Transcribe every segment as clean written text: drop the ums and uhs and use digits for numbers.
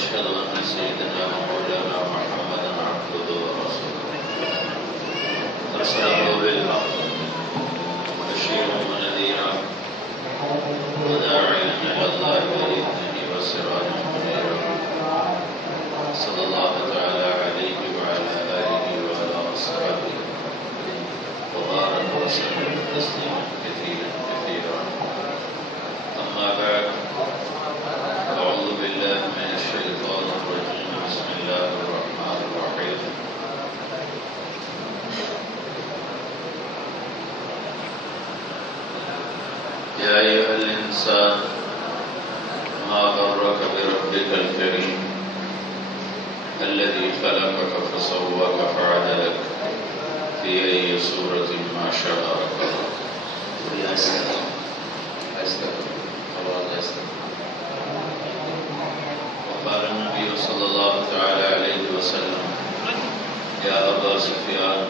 وأشهد أن سيدنا ومولانا محمدا عبده ورسوله أرسله بالحق بشيرا ونذيرا وداعيا إلى الله بإذنه وسراجا منيرا صلى الله تعالى عليه وعلى آله وعلى أصحابه وبارك وسلم تسليما كثيرا كثيرا. أما بعد، أعوذ بالله من الشيطان الرجيم. بسم الله الرحمن الرحيم. يا أيها الإنسان ما غرك بربك الكريم الذي خلقك فسواك فعدلك في أي صورة ما شاء ركبك. وقال النبي صلى الله تعالى عليه وسلم: يا أبا سفيان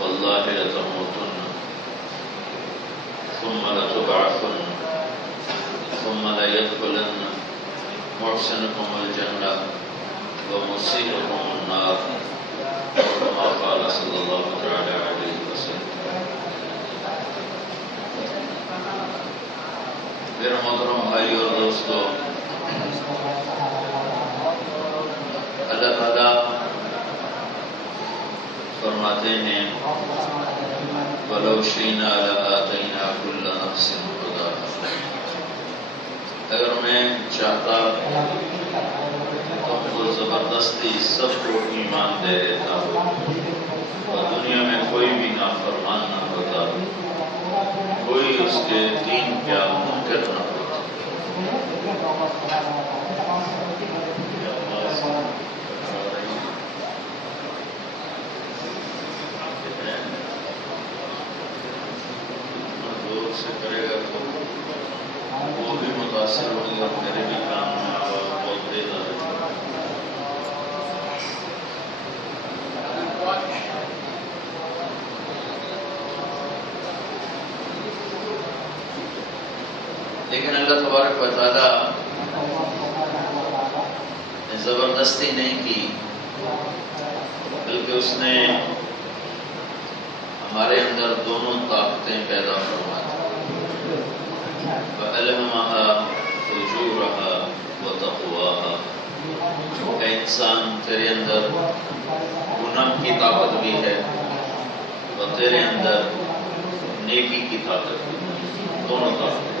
والله لتموتن ثم لتبعثن ثم ليدخلن محسنكم الجنة ومسيئكم النار، كما قال صلى الله تعالى عليه وسلم. میرے محترم بھائی اور دوستو، اللہ تعالیٰ فرماتے ہیں: وَلَوْ شِئْنَا لَآتَيْنَا كُلَّ نَفْسٍ هُدَاهَا. اگر میں چاہتا تو وہ زبردستی سب کو ایمان دے دیتا اور دنیا میں کوئی بھی نافرمان نہ ہوتا، کوئی اس کے دین کیا منکر نہ ہوتا. سے کرے گا تو وہ بھی متاثر ہوگی اور میرے بھی کام میں آواز بہت تیز آ رہی ہے. لیکن اللہ تبارک و تعالیٰ نے زبردستی نہیں کی، بلکہ اس نے ہمارے اندر دونوں طاقتیں پیدا فرما دی. وَأَلْهَمَهَا فُجُورَهَا وَتَقْوَاهَا. اے انسان، تیرے اندر گناہ کی طاقت بھی ہے اور تیرے اندر نیکی کی طاقت بھی ہے، دونوں طاقتیں.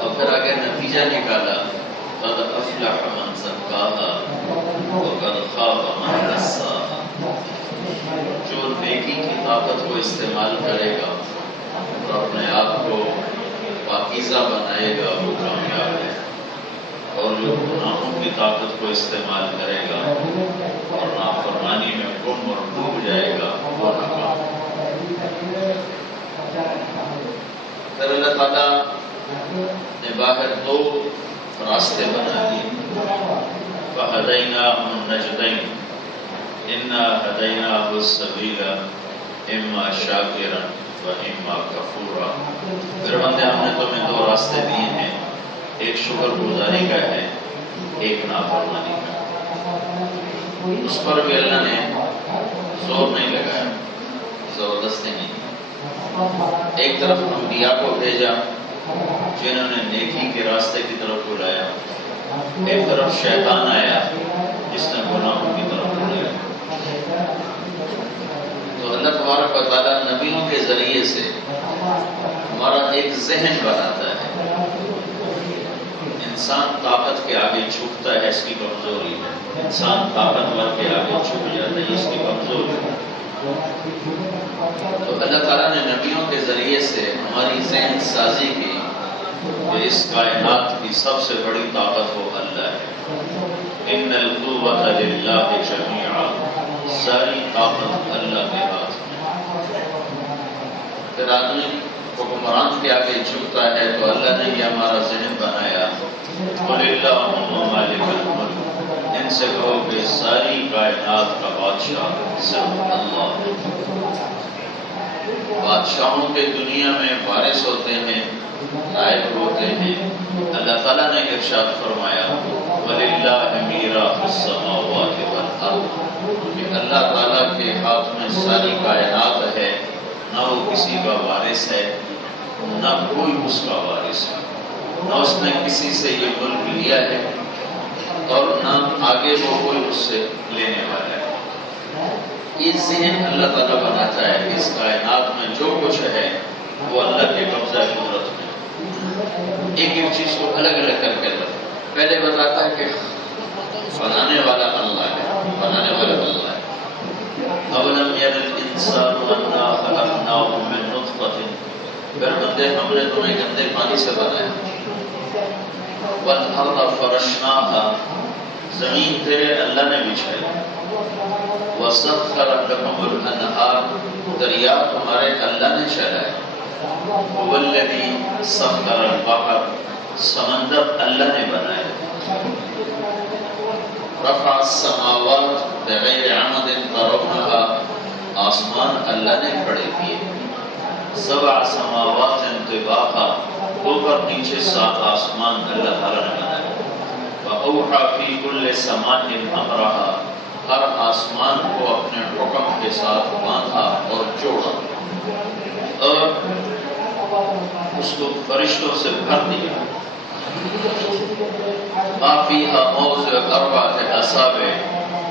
اور پھر آگے نتیجہ نکالا: قَدْ أَفْلَحَ مَنْ زَكَّاهَا وَقَدْ خَابَ مَنْ دَسَّاهَا. جو نیکی کی طاقت کو استعمال کرے گا اور اپنے آپ کو پاکیزہ بنائے گا وہ کامیاب ہے، اور جو گناہوں کی طاقت کو استعمال کرے گا اور نافرمانی میں گم اور ڈوب جائے گا وہ ناکام. پھر اللہ تعالیٰ نے باہر دو راستے بنا دیے. فَهَدَيْنَاهُ النَّجْدَيْنِ إِنَّا هَدَيْنَاهُ السَّبِيلَ إِمَّا شَاكِرًا وَإِمَّا كَفُورًا. پھر بندے، ہم نے تمہیں دو راستے دیے ہیں، ایک شکر گزاری کا ہے، ایک نافرمانی کا. اس پر بھی اللہ نے زور نہیں لگایا، زبردستی نہیں. ایک طرف انبیاء کو بھیجا جنہوں نے نیکی کے راستے کی طرف بلایا، ایک طرف شیطان آیا جس نے گناہوں کی طرف بلایا. تو اللہ تبارک و تعالیٰ نبیوں کے ذریعے سے ہمارا ایک ذہن بناتا ہے. انسان طاقت کے آگے جھکتا ہے، اس کی کمزوری ہے. انسان طاقتور کے آگے جھک جاتا ہے، اس کی کمزوری ہے. تو اللہ تعالیٰ نے نبیوں کے ذریعے سے ہماری ذہن سازی کی کہ اس کائنات کی سب سے بڑی طاقت وہ اللہ ہے. ان القوة للہ جمیعا. ساری طاقت اللہ کے ہاتھ میں. پھر آدمی حکمران کے آگے جھکتا ہے تو اللہ نے یہ ہمارا ذہن بنایا: قُلِ اللَّهُمَّ مَالِكَ الْمُلْكِ. ان سے کہو کہ ساری کائنات کا بادشاہ صرف اللہ ہے. بادشاہوں کے دنیا میں وارث ہوتے ہیں، نائب ہوتے ہیں۔ اللہ تعالیٰ نے ارشاد فرمایا وَلِلَّهِ مِيرَاثُ السَّمَاوَاتِ وَالْأَرْضِ، کہ اللہ تعالیٰ کے ہاتھ میں ساری کائنات ہے، نہ وہ کسی کا وارث ہے، نہ کوئی اس کا وارث ہے، نہ اس نے کسی سے یہ ملک لیا ہے اور نہ آگے وہ کوئی اس سے لینے والا ہے۔ یہ ذہن اللہ تعالیٰ بناتا ہے کہ اس کائنات میں جو کچھ ہے وہ اللہ کے قبضہ قدرت میں، ایک ایک چیز کو الگ الگ کر کے پہلے بتاتا ہے کہ بنانے والا اللہ ہے، بنانے والا اللہ ہے۔ اولم یر الانسان انا خلقناه من نطفۃ، پھر بندے ہم نے تمہیں گندے پانی سے بنایا۔ والارض فرشناها، زمین تیرے اللہ نے بچھائی۔ وسخر لكم الانہار، دریا تمہارے اللہ نے چلائے۔ والذی سخر البحر، سمندر اللہ نے بنائے۔ رفع السماوات بغیر عمد ترونها، آسمان اللہ نے کھڑے کیے۔ سبع سماوات طباقا، اوپر نیچے 7 آسمان اللہ تعالیٰ نے بنائے۔ وأوحى في كل سماء أمرها، ہر آسمان کو اپنے حکم کے ساتھ باندھا اور جوڑا اور اس کو فرشتوں سے بھر دیا۔ ما فيها موضع 4 أصابع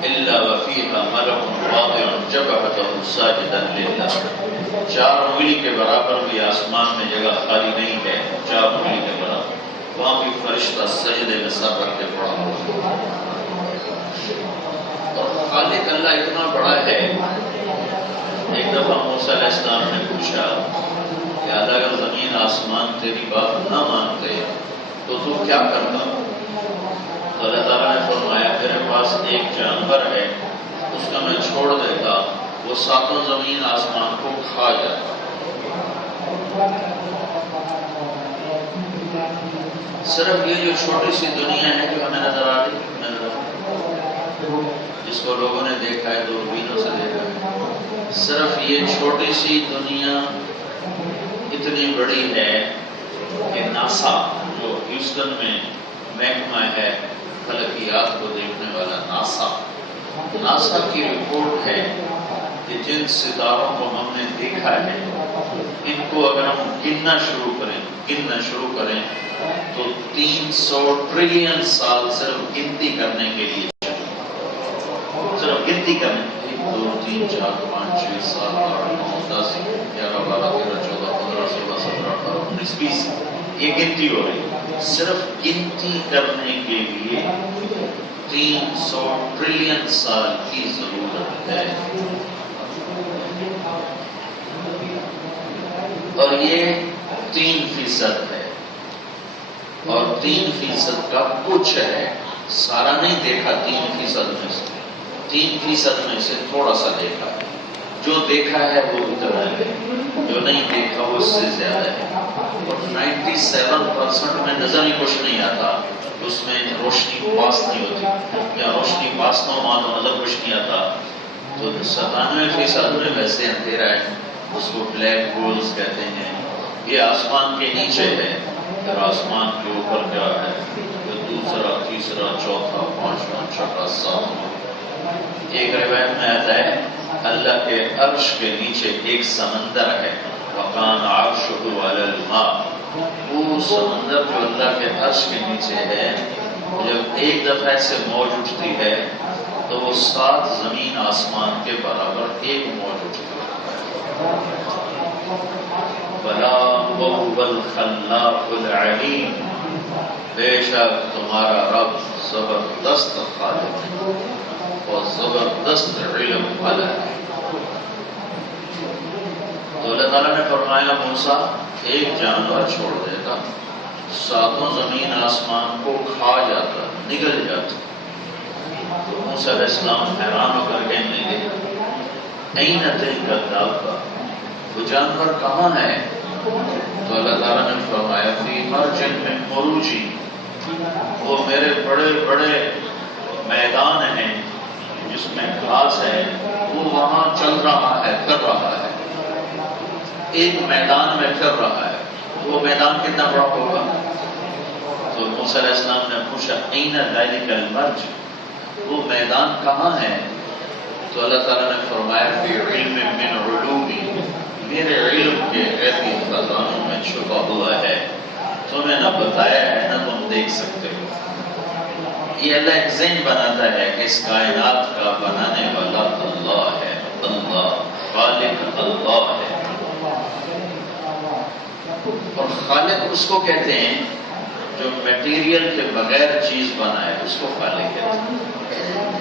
إلا وفيها ملك واضع جبهته ساجدا لله، 4 انگلی کے برابر بھی آسمان میں جگہ خالی نہیں ہے، 4 انگلی کے برابر، وہاں بھی فرشتہ سجدے میں سر رکھ کے پڑا ہوا۔ اور خالق اللہ اتنا بڑا ہے۔ ایک دفعہ موسیٰ علیہ السلام نے پوچھا کہ اگر زمین آسمان تیری بات نہ مانتے تو تو کیا کرتا؟ تو اللہ تعالیٰ نے فرمایا میرے پاس ایک جانور ہے، اس کا میں چھوڑ دیتا، وہ 7 زمین آسمان کو کھا جاتا۔ صرف یہ جو چھوٹی سی دنیا ہے جو ہمیں نظر آ رہی، جس کو لوگوں نے دیکھا ہے، دوربینوں سے دیکھا ہے، صرف یہ چھوٹی سی دنیا اتنی بڑی ہے کہ ناسا جو ہیوسٹن میں محکمہ ہے فلکیات کو دیکھنے والا، ناسا کی رپورٹ ہے کہ جن ستاروں کو ہم نے دیکھا ہے ان کو اگر ہم گننا شروع کریں تو 300 ٹریلین سال صرف گنتی کرنے کے لیے، صرف گنتی کرنے 1 2 3 4 5 6 7 8 9 10 11 12 13 14 15 16 17 18 19 20 یہ گنتی ہو رہی ہے۔ صرف گنتی کرنے کے لیے 300 ٹریلین سال کی ضرورت ہے، اور یہ 3% ہے، اور 3% کا کچھ ہے، سارا نہیں دیکھا 3% میں سے، 3% میں سے تھوڑا سا دیکھا ہے، جو دیکھا ہے وہ اتنا ہے، جو نہیں دیکھا وہ اس سے زیادہ ہے، اور 97% میں نظر ہی کچھ نہیں آتا، اس میں روشنی پاس نہیں ہوتی، یا روشنی پاس نہ ہو تو نظر کچھ نہیں آتا، تو 97% میں ویسے اندھیرا ہے، اس کو بلیک ہولز کہتے ہیں۔ یہ آسمان کے نیچے ہے، پھر آسمان کے اوپر کیا ہے، پھر دوسرا، تیسرا، چوتھا، 5واں، 6واں، 7واں۔ ایک روایت میں آتا ہے اللہ کے عرش کے نیچے ایک سمندر ہے، وَكَانَ عَرْشُهُ عَلَى الْمَاءِ، وہ سمندر جو اللہ کے عرش کے نیچے ہے، جب ایک دفعہ سے موج اٹھتی ہے تو وہ 7 زمین آسمان کے برابر ایک موج اٹھتی ہے۔ بلا وهو الخلاق العلیم، بے شک تمہارا رب زبردست خالق ہے اور زبردست علم والا ہے۔ تو اللہ تعالیٰ نے فرمایا موسیٰ ایک جانور چھوڑ دیتا، 7 زمین آسمان کو کھا جاتا، نگل جاتا۔ تو موسیٰ علیہ السلام حیران ہو کر کہنے لگے این تلک الدابہ، وہ جانور کہاں ہے؟ تو اللہ تعالیٰ نے فرمایا فی مرج من مروجی، وہ میرے بڑے بڑے میدان ہیں جس میں گھاس ہے، وہ وہاں چل رہا ہے، کر رہا ہے۔ ایک میدان میں پھر رہا ہے، وہ میدان کتنا بڑا ہوگا؟ تو موسیٰ علیہ السلام نے پوچھا این ذلک المرج، وہ میدان کہاں ہے؟ تو اللہ تعالیٰ نے فرمایا فی علم من علومی، میرے علم کے غیبی خزانوں میں چھپا ہوا ہے، تمہیں نہ بتایا ہے نہ تم دیکھ سکتے ہو۔ یہ اللہ ایک ذہن بناتا ہے کہ اس کائنات کا بنانے والا اللہ ہے، اللہ خالق اللہ ہے۔ اور خالق اس کو کہتے ہیں جو میٹیریل کے بغیر چیز بنائے، اس کو خالق کہتے ہیں۔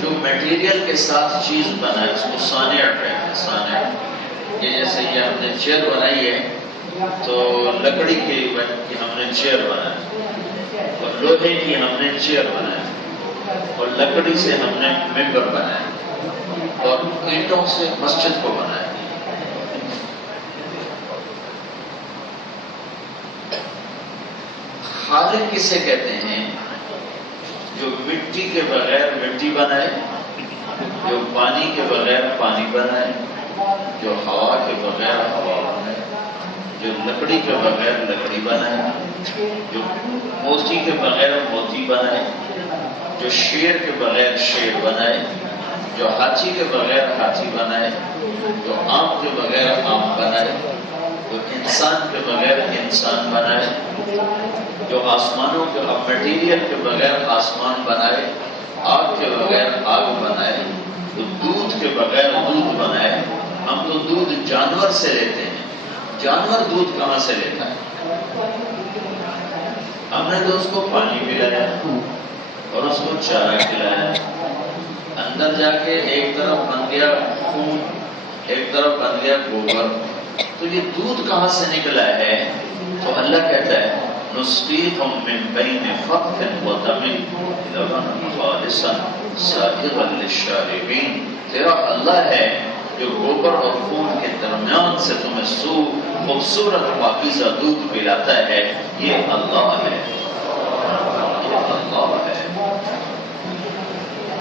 جو میٹیریل کے ساتھ چیز بنائے اس کو صانع کہتے ہیں، صانع۔ یہ جیسے یہ ہم نے چیئر بنائی ہے تو لکڑی کی ہم نے چیئر بنائی، اور لوہے کی ہم نے چیئر بنائی، اور لکڑی سے ہم نے ممبر بنایا، اور اینٹوں سے مسجد کو بنایا۔ خالق کسے کہتے ہیں؟ جو مٹی کے بغیر مٹی بنائے، جو پانی کے بغیر پانی بنائے، جو ہوا کے بغیر ہوا بنائے، جو لکڑی کے بغیر لکڑی بنائے، جو موتی کے بغیر موتی بنائے، جو شیر کے بغیر شیر بنائے، جو ہاتھی کے بغیر ہاتھی بنائے، جو آم کے بغیر آم بنائے، جو انسان کے بغیر انسان بنائے، جو آسمانوں کے مٹیریل کے بغیر آسمان بنائے، آگ کے بغیر آگ بنائے، جو دودھ کے بغیر دودھ بنائے۔ ہم تو دودھ جانور سے لیتے ہیں، جانور دودھ کہاں سے لیتا ہے؟ ہم نے تو اس کو پانی پلایا اور اس کو چارہ کھلایا، اندر جا کے ایک طرف بن گیا خون، ایک طرف بن گیا گوبر، تو یہ دودھ کہاں سے نکلا ہے؟ تو اللہ کہتا ہے نسقيكم من بين فرث ودم لبنا خالصا سائغا للشاربين۔ تیرا اللہ ہے جو گوبر اور خون کے درمیان سے تمہیں خوبصورت پاکیزہ دودھ پلاتا ہے، یہ اللہ ہے، یہ اللہ ہے۔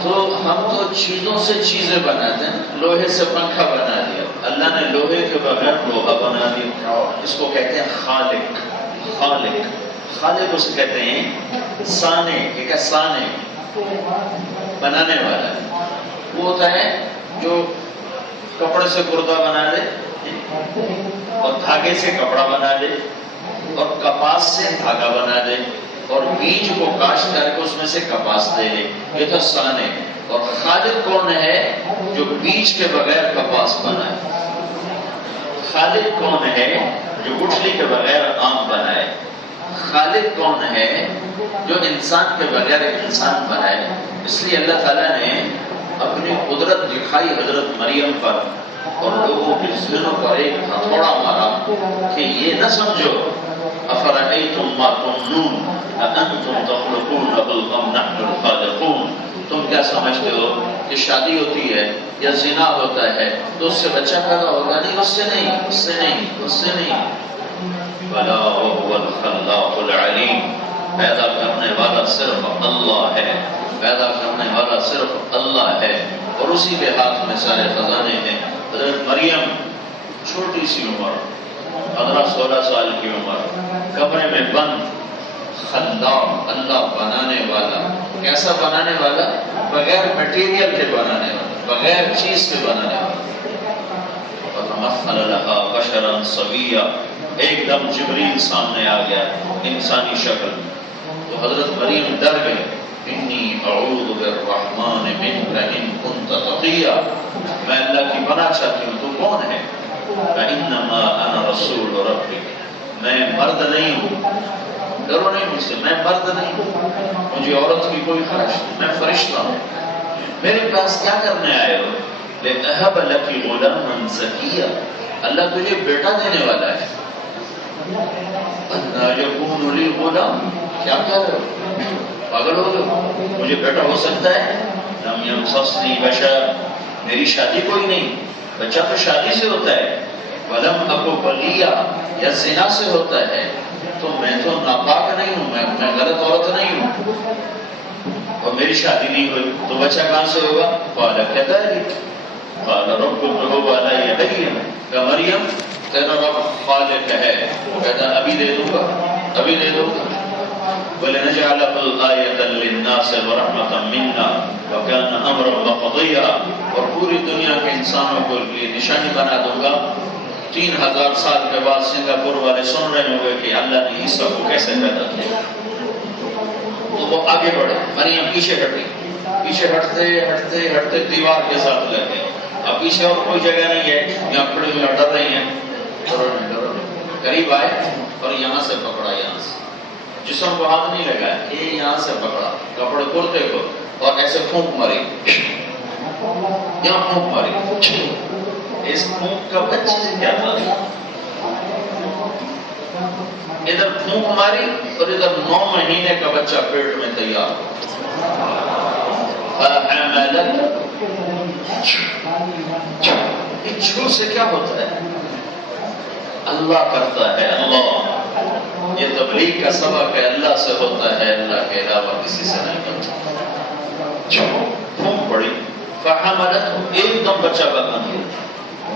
تو ہم تو چیزوں سے چیزیں بناتے ہیں، لوہے سے پنکھا بنا دیا، اللہ نے لوہے کے بغیر لوہا بنا دیا، اس کو کہتے ہیں خالق۔ خالق خالق اس کہتے ہیں صانع، ایک ہے صانع بنانے والا، وہ ہوتا ہے جو کپڑے سے کرتا بنا دے اور دھاگے سے کپڑا بنا دے اور کپاس سے دھاگا بنا دے اور بیج کو کاشت کر کے اس میں سے کپاس دے دے، یہ تھا صانع۔ اور خالق کون ہے؟ جو بیج کے بغیر کپاس بنائے۔ خالق کون ہے؟ جو گٹھلی کے بغیر آم بنائے۔ خالق کون ہے؟ جو انسان کے بغیر انسان بنائے۔ اس لیے اللہ تعالیٰ نے اپنی قدرت دکھائی حضرت مریم پر اور لوگوں کے ذہنوں پر ایک ہتھوڑا مارا کہ یہ نہ سمجھو افرأیتم ما تمنون اانتم تخلقونه ام نحن الخالقون، تم کیا سمجھتے ہو کہ شادی ہوتی ہے یا زنا ہوتا ہے تو اس سے بچہ پیدا ہوگا؟ نہیں، اس سے نہیں، اس سے نہیں، اس سے نہیں۔ بلا وهو الخلاق العلیم، پیدا کرنے والا صرف اللہ ہے، پیدا کرنے والا صرف اللہ ہے، اور اسی کے ہاتھ میں سارے خزانے ہیں۔ حضرت مریم چھوٹی سی عمر، 15-16 سال کی عمر، کمرے میں بند، خلاق اللہ بنانے والا۔ کیسا بنانے والا؟ بغیر مٹیریل کے بنانے والا، بغیر چیز کے بنانے والا۔ وَتَمَثَّلَ لَهَا بَشَرًا سَوِيًّا، ایک دم جبریل سامنے آ گیا انسانی شکل، تو حضرت مریم ڈر گئے، انی اعوذ بالرحمن منک ان کنت تقیا، میں اللہ کی پناہ چاہتی ہوں، تو کون ہے؟ فانما انا رسول ربک، میں مرد نہیں ہوں، ڈرو نہیں مجھ سے، میں مرد نہیں ہوں، مجھے عورت کی کوئی خواہش نہیں، میں فرشتہ ہوں، میرے پاس کیا کرنے آئے ہو؟ لأہب لکی غلاما زکیا، اللہ تجھے بیٹا دینے والا ہے۔ انا یکون لی غلام، کیا کہہ رہے ہو؟ پاگل ہو گئے؟ مجھے بیٹا ہو سکتا ہے؟ لم یمسسنی بشر، میری شادی کوئی نہیں، بچہ تو شادی سے ہوتا ہے، ولم اکو بغیا، یا زنا سے ہوتا ہے، تو میں تو ناپاک نہیں ہوں، میں غلط عورت نہیں ہوں، اور میری شادی نہیں ہوئی تو بچہ کہاں سے ہوگا؟ قال کذلک، قال ربك هو علی هین، کہ مریم تیرا رب خالق ہے، کہتا ابھی دے دوں گا، ابھی دے دوں گا۔ وَلِنَجْعَلَهُ آیَةً لِلنَّاسِ وَرَحْمَةً مِنَّا وَكَانَ أَمْرًا مَقْضِيًّا، اور پوری دنیا کے انسانوں کو لیے نشانی بنا دوں گا۔ 3000 سال کے بعد سنگاپور والے سن رہے ہوں گے کہ اللہ نے عیسیٰ کو کیسے پیدا کیا، تو وہ آگے بڑھے، مریم پیچھے ہٹی، پیچھے ہٹتے ہٹتے ہٹتے دیوار کے ساتھ لگ گئے۔ اب پیچھے اور کوئی جگہ نہیں ہے، یہاں کھڑے ہوئے ڈر رہی ہیں، ڈرو نہیں ڈرو نہیں، قریب آئے اور یہاں سے پکڑا، یہاں سے جسم کو ہاتھ نہیں لگایا، یہ یہاں سے پکڑا کپڑے کرتے کو اور ایسے پھونک ماری، یہاں پھونک ماری۔ اس پھونک کا بچے سے کیا تھا، ادھر پھونک ماری اور ادھر 9 مہینے کا بچہ پیٹ میں تیار ہو۔ اس چھو سے کیا ہوتا ہے، اللہ کرتا ہے، اللہ، یہ تبلیغ کا سبق ہے، اللہ سے ہوتا ہے، اللہ کے علاوہ کسی سے نہیں ہوتا۔ پھونک پڑی، فحملت، ایک دم بچہ بن گیا،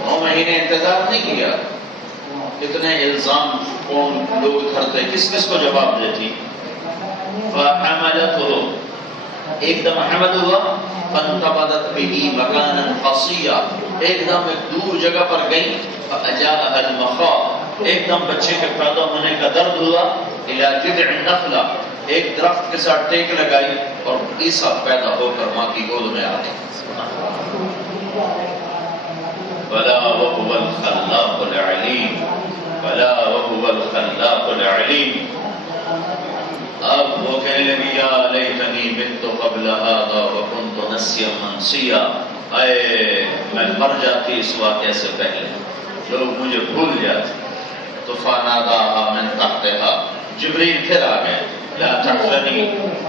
9 مہینے انتظار نہیں کیا۔ اتنے الزام کون لوگ کرتے، کس کس کو جواب دیتی؟ فحملته، ایک دم حمل ہوا، فانتبذت به مکانا قصیا، ایک دم ایک دور جگہ پر گئی، فاجاءها المخاض، ایک دم بچے کے پیدا ہونے کا درد ہوا، الى جذع النخلہ، ایک درخت کے ساتھ ٹیک لگائی اور عیسیٰ پیدا ہو کر ماں کی گود میں آ گئی۔ ولا وهو الخلاق العلیم، ولا وهو الخلاق العلیم۔ اب وہ کہنے لگی یا لیتنی مت قبل هذا وكنت نسیا منسیا، اے میں مر جاتی اس واقعے سے پہلے، لوگ مجھے بھول جاتے۔ تو فناداها من تحتها، جبریل پھر آ گئے، لا تحزنی،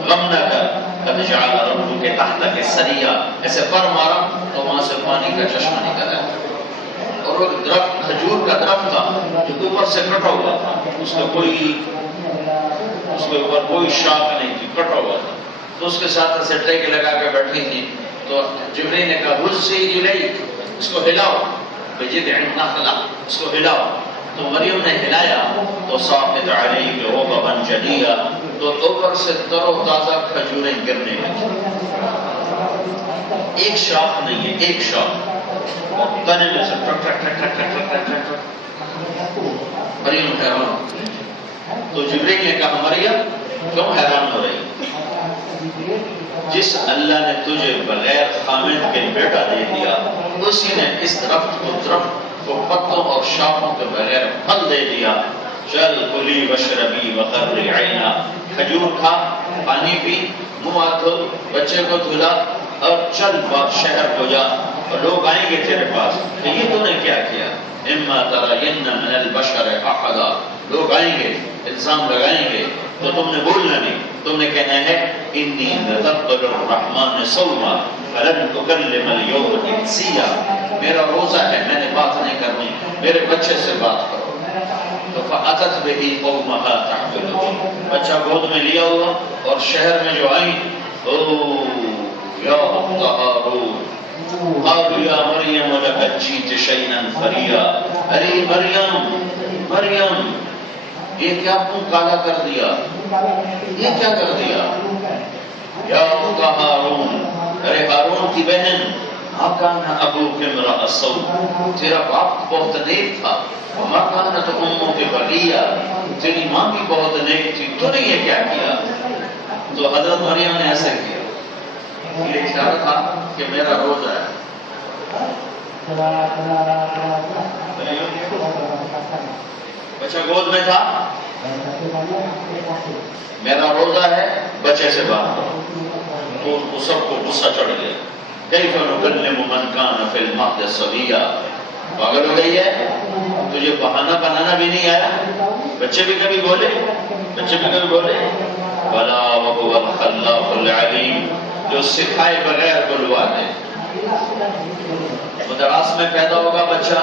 غم نہ کر، قد جعل ربک تحتک سریا، ایسے پر مارا تو وہاں سے پانی کا چشمہ نکل آیا۔ اور وہ درخت کھجور کا درخت تھا جو اوپر سے کٹا ہوا تھا، اس کے اوپر کوئی شاخ نہیں تھی، کٹا ہوا تھا، تو اس کے ساتھ ایسے ٹیک لگا کے بیٹھی تھی۔ تو جبریل نے کہا حزی الیک، اس کو ہلاؤ، بجذع النخلہ، اس کو ہلاؤ۔ تو مریم نے ہلایا تو ساقط علیہ رطبا جنیا، تو اوپر سے تر و تازہ کھجوریں گرنے لگی، ایک شاخ نہیں ہے، ایک شاخ، اور تنے میں سے ٹک ٹک ٹک ٹک ٹک ٹک ٹک ٹک۔ مریم حیران، تو جبریل نے کہا مریم کیوں حیران ہو رہی، جس اللہ نے تجھے بغیر خامد کے بیٹا دے دیا، اسی نے اس درخت کو پتوں اور شاخوں کے بغیر پھل دے دیا۔ چل کلی وشربی وقرری عینا، کھجور کھا، پانی پی، منہ ہاتھ دھو، بچے کو دھلا اور چل شہر کو جا، اور لوگ آئیں گے تیرے پاس کہ یہ تو نے کیا کیا، اما ترین من البشر احدا، لوگ آئیں گے الزام لگائیں گے تو تم نے بولنا نہیں، تم نے کہنا ہے انی نذرت للرحمن صوما فلن اکلم اليوم انسیا، میرا روزہ ہے، میں نے بات نہیں کرنی، میرے بچے سے بات کرو۔ تو فاتت به قومها تحمله، بچہ گود میں لیا ہوا اور شہر میں جو آئی، او یا اخت ہارون، قالوا یا مریم لقد جئت شیئا فریا، ارے مریم، مریم یہ کیا تم کالا کر دیا، یہ کیا کر دیا، یا اخت ہارون، ارے ہارون کی بہن، ما کان ابوک امرأ سوء، تیرا باپ بہت نیک تھا، وما کانت امک بغیہ، تیری ماں بھی بہت نیک تھی، تو نے یہ کیا کیا۔ تو حضرت مریم نے ایسے کیا، یہ اشارہ تھا کہ میرا روزہ ہے، بچہ گود میں تھا، میرا روزہ ہے، بچے سے بات کرو۔ تو سب کو غصہ چڑھ گیا، کیف نکلم من کان فی المہد صبیا، پاگل ہو گئی ہے، تجھے بہانہ بنانا بھی نہیں آیا، بچے بھی کبھی بولے، بچے بھی کبھی بولے۔ ولا وهو الخلاق العلیم، جو سکھائے بغیر بلوا دے۔ مدراس میں پیدا ہوگا بچہ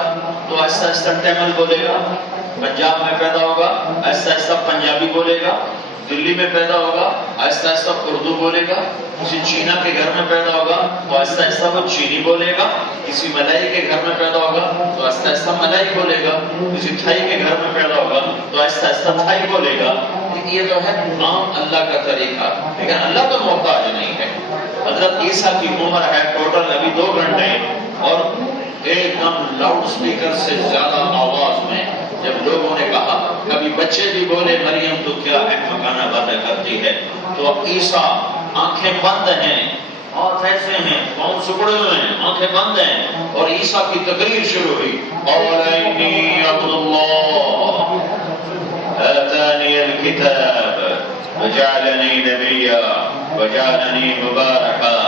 تو آہستہ آہستہ تیمل بولے گا، پنجاب میں پیدا ہوگا آہستہ آہستہ پنجابی بولے گا، دلی میں پیدا ہوگا آہستہ آہستہ اردو بولے گا، کسی چینا کے گھر میں پیدا ہوگا تو آہستہ آہستہ وہ چینی بولے گا، کسی ملائی کے گھر میں پیدا ہوگا تو آہستہ آہستہ ملائی بولے گا، کسی تھائی کے گھر میں پیدا ہوگا تو آہستہ آہستہ تھائی بولے گا۔ یہ تو ہے عام اللہ کا طریقہ، لیکن اللہ تو محتاج نہیں ہے۔ حضرت عیسیٰ کی عمر ہے ٹوٹل ابھی 2 گھنٹے، اور ایک دم لاؤڈ اسپیکر سے زیادہ آواز میں جب لوگوں نے کہا، کبھی بچے بھی بولے مریم تو کیا احمقانہ باتیں کرتی ہے، تو عیسیٰ آنکھیں بند ہیں، ہاتھ ایسے ہیں، پاؤں سکڑے ہوئے ہیں، آنکھیں بند ہیں، اور عیسیٰ کی تقریر شروع ہوئی، قال انی عبد اللہ آتانی الکتاب وجعلنی نبیا وجعلنی مبارکا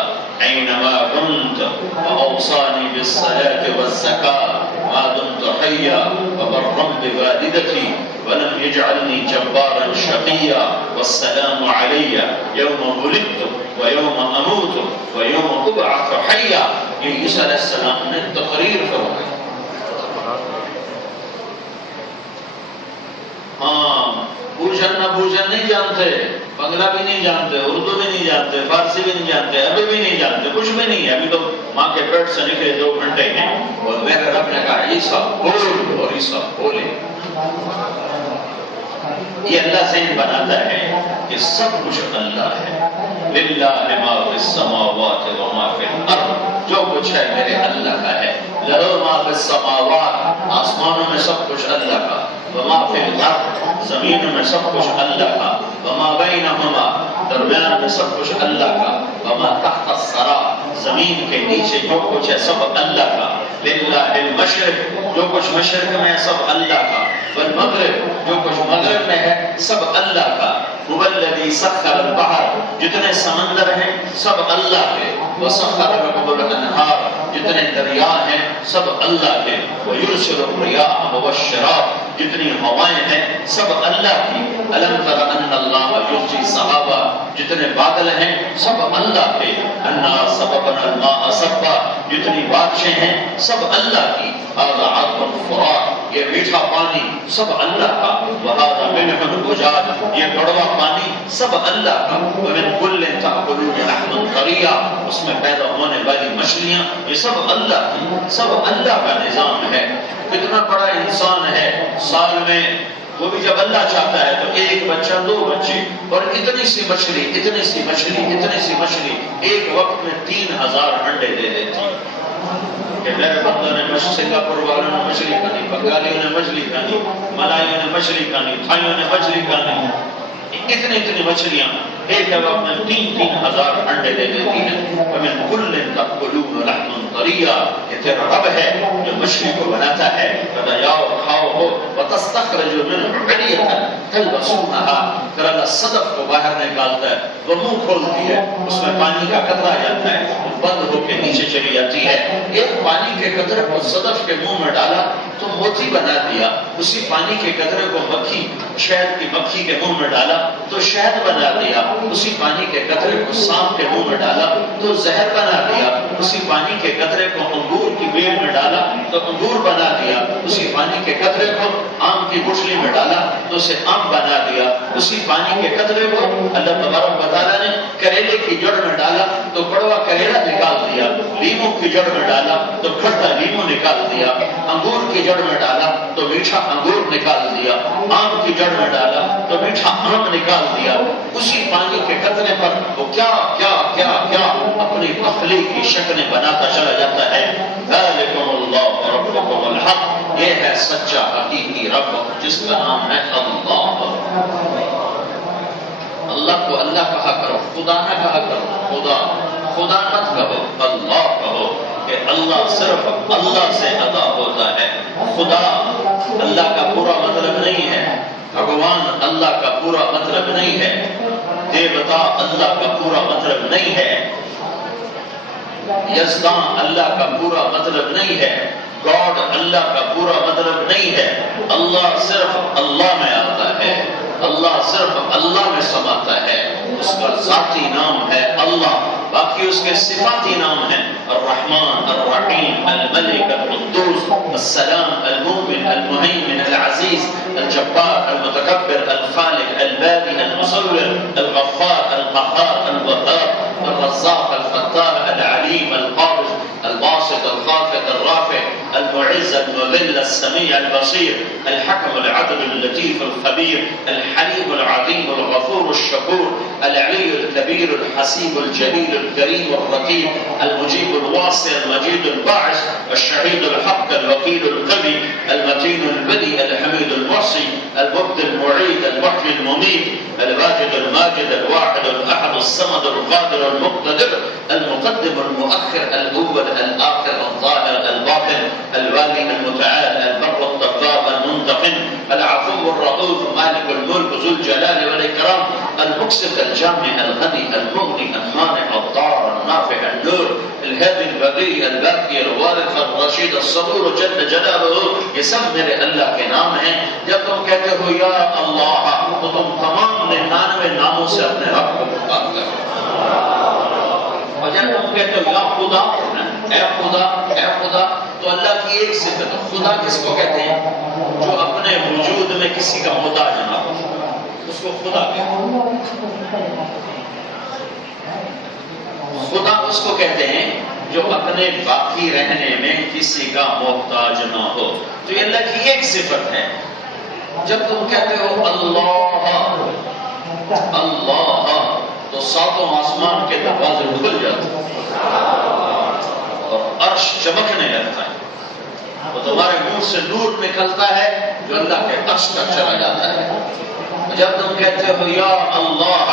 أينما كنت وأوصاني بالصلاة والزكاة ما دمت حيا وبرا بوالدتي ولم يجعلني جبارا شقيا والسلام علي يوم ولدت ويوم أموت ويوم أبعث حيا۔ یہ عیسیٰ علیہ السلام نے تقریر فرمائی۔ ہاں، بوجھن نہ بوجھن نہیں جانتے، بنگلہ بھی نہیں جانتے، اردو بھی نہیں جانتے، فارسی بھی نہیں جانتے، عربی بھی نہیں جانتے، کچھ بھی نہیں ہے، ابھی تو ماں کے پیٹ سے نکلے 2 گھنٹے ہیں، اور میرے رب نے کہا عیسیٰ بول، اور عیسیٰ بولے۔ یہ اللہ ذہن بناتا ہے کہ سب کچھ اللہ ہے، للہ ما فی السماوات وما فی الارض، جو کچھ ہے میرے اللہ کا ہے، لہو ما فی السماوات، آسمانوں میں سب کچھ اللہ کا، وما فی الارض، زمینوں میں سب کچھ اللہ کا، وما بینہما، درمیان میں سب کچھ اللہ کا، وما تحت الثری، زمین کے نیچے جو کچھ ہے سب اللہ کا، للہ المشرق، جو کچھ مشرق میں ہے سب اللہ کا، والمغرب، جو کچھ مغرب میں ہے سب اللہ کا، هو الذی سخر البحر، جتنے سمندر ہیں سب اللہ کے، وسخر لکم الانہار، جتنے دریا ہیں سب اللہ کے، ویرسل الرياح مبشرات، جتنی ہوائیں ہیں سب اللہ کی، الم تر ان اللہ یزجی صحابہ، جتنے بادل ہیں سب اللہ کے، انا سبقنا الماء سبا، جتنی بارشیں ہیں سب اللہ کی، هذا عذب الفرات، یہ میٹھا پانی سب اللہ کا، وهذا ملح اجاج، یہ کڑوا پانی سب اللہ کا، ومن کل تأکلون لحما طریا، اس میں پیدا ہونے والی مچھلیاں یہ سب اللہ کی، سب اللہ کا نظام ہے۔ کتنا بڑا انسان ہے، سال میں وہ بھی جب اللہ چاہتا ہے تو 1 بچہ 2 بچے، اور اتنی سی مچھلی اتنی سی مچھلی اتنی سی مچھلی ایک وقت میں 3000 انڈے دے دیتی۔ کہ میرے بندوں نے سنگاپور والوں نے مچھلی کھانی، بنگالیوں نے مچھلی کھانی، ملائیوں نے مچھلی کھانی، تھائیوں نے مچھلی کھانی، اتنی مچھلیاں ایک وقت میں 3000 انڈے دے دیتی ہیں۔ ومن کل تأکلون لحما طریا، یہ تیرا رب ہے جو مچھلی کو بناتا ہے، فدیاؤ کھاؤ ہو، وتستخرج منه حلیة تلبسونها، پھر اللہ صدف کو باہر نکالتا ہے، وہ منہ کھولتی ہے، اس میں پانی کا قطرہ آ جاتا ہے، وہ بند ہو کے نیچے چلی جاتی ہے۔ ایک پانی کے قطرے کو صدف کے منہ میں ڈالا تو موتی بنا دیا، اسی پانی کے قطرے کو مکھی، شہد کی مکھی کے منہ میں ڈالا تو شہد بنا دیا، اسی پانی کے قطرے کو سانپ کے منہ میں ڈالا تو زہر بنا دیا، اسی پانی کے قطرے کو انگور کی بیل میں ڈالا تو انگور بنا دیا، اسی پانی کے قطرے کو آم کی گٹھلی میں ڈالا تو اسے آم بنا دیا، اسی پانی کے قطرے کو اللہ تبارک و تعالیٰ نے کریلے کی جڑ میں ڈالا تو کڑوا کریلا نکال دیا، لیموں کی جڑ میں ڈالا تو کھٹا لیموں نکال دیا، انگور کی جڑ میں ڈالا تو میٹھا انگور نکال دیا، آم کی جڑ میں ڈالا تو میٹھا آم نکال دیا، اسی پانی کے قطرے پر وہ کیا کیا کیا کیا اپنی تخلیق کی شکلیں بناتا چلا جاتا ہے۔ ذالکم اللہ ربکم الحق، یہ ہے سچا حقیقی رب جس کا نام ہے اللہ۔ اللہ کو اللہ کہا کرو، خدا نہ کہا کرو، خدا مت کہو، اللہ کہو، کہ اللہ صرف اللہ سے ادا ہوتا ہے۔ خدا اللہ کا پورا مطلب نہیں ہے، بھگوان اللہ کا پورا مطلب نہیں ہے، دیوتا اللہ کا پورا مطلب نہیں ہے، یزداں اللہ کا پورا مطلب نہیں ہے، گاڈ اللہ کا پورا مطلب نہیں ہے۔ اللہ صرف اللہ میں آتا ہے، اللہ صرف اللہ میں سماتا ہے، اس کا ذاتی نام ہے اللہ، باقی اس کے صفاتی نام ہیں الرحمن الرحیم الملک القدوس السلام المؤمن المہیمن العزیز الجبار المتکبر الخالق الباری المصور الغفار القهار الوهاب الرزاق الفتاح العليم القابض الباسط الخافض الرافع المعز المذل السميع البصير الحكم العدل اللطيف الخبير الحليم العظيم الغفور الشكور العلي الكبير الحسيب الجليل الكريم الرقيب المجيب الواسع المجيد الباعث الشهيد الحق الوكيل القوي المتين البديع الحميد المحصي المبدي المعيد المحيي المميت الواجد الماجد الواحد الاحد الصمد القادر المقتدر المقدم المؤخر الاول الاخر الظاهر الباطن الوالي المتعال البر التواب المنتقم العفو الرؤوف مالك الملك ذو الجلال والاكرام المقسط الجامع الغني المغني المانع الضار النافع النور الهادي البقي الباقي الوارث الرشيد الصبور جل جلاله. یہ سب میرے اللہ کے نام ہیں. جب تم کہتے ہو یا اللہ تو تم تمام 99 ناموں سے اپنے رب کو پکارتے ہو. اور جب تم کہتے ہو یا خدا اے خدا اے خدا تو اللہ کی ایک صفت ہے. خدا کس کو کہتے ہیں؟ جو اپنے وجود میں کسی کا محتاج نہ ہو اس کو خدا کہتے ہیں. خدا اس کو کہتے ہیں جو اپنے باقی رہنے میں کسی کا محتاج نہ ہو. تو یہ اللہ کی ایک صفت ہے. جب تم کہتے ہو اللہ اللہ تو ساتوں آسمان کے دروازے کھل جاتے ہیں اور عرش چمکنے لگتا ہے. وہ تمہارے منہ سے نور نکلتا ہے جو اللہ کے عرش تک چلا جاتا ہے. جب تم کہتے ہو یا اللہ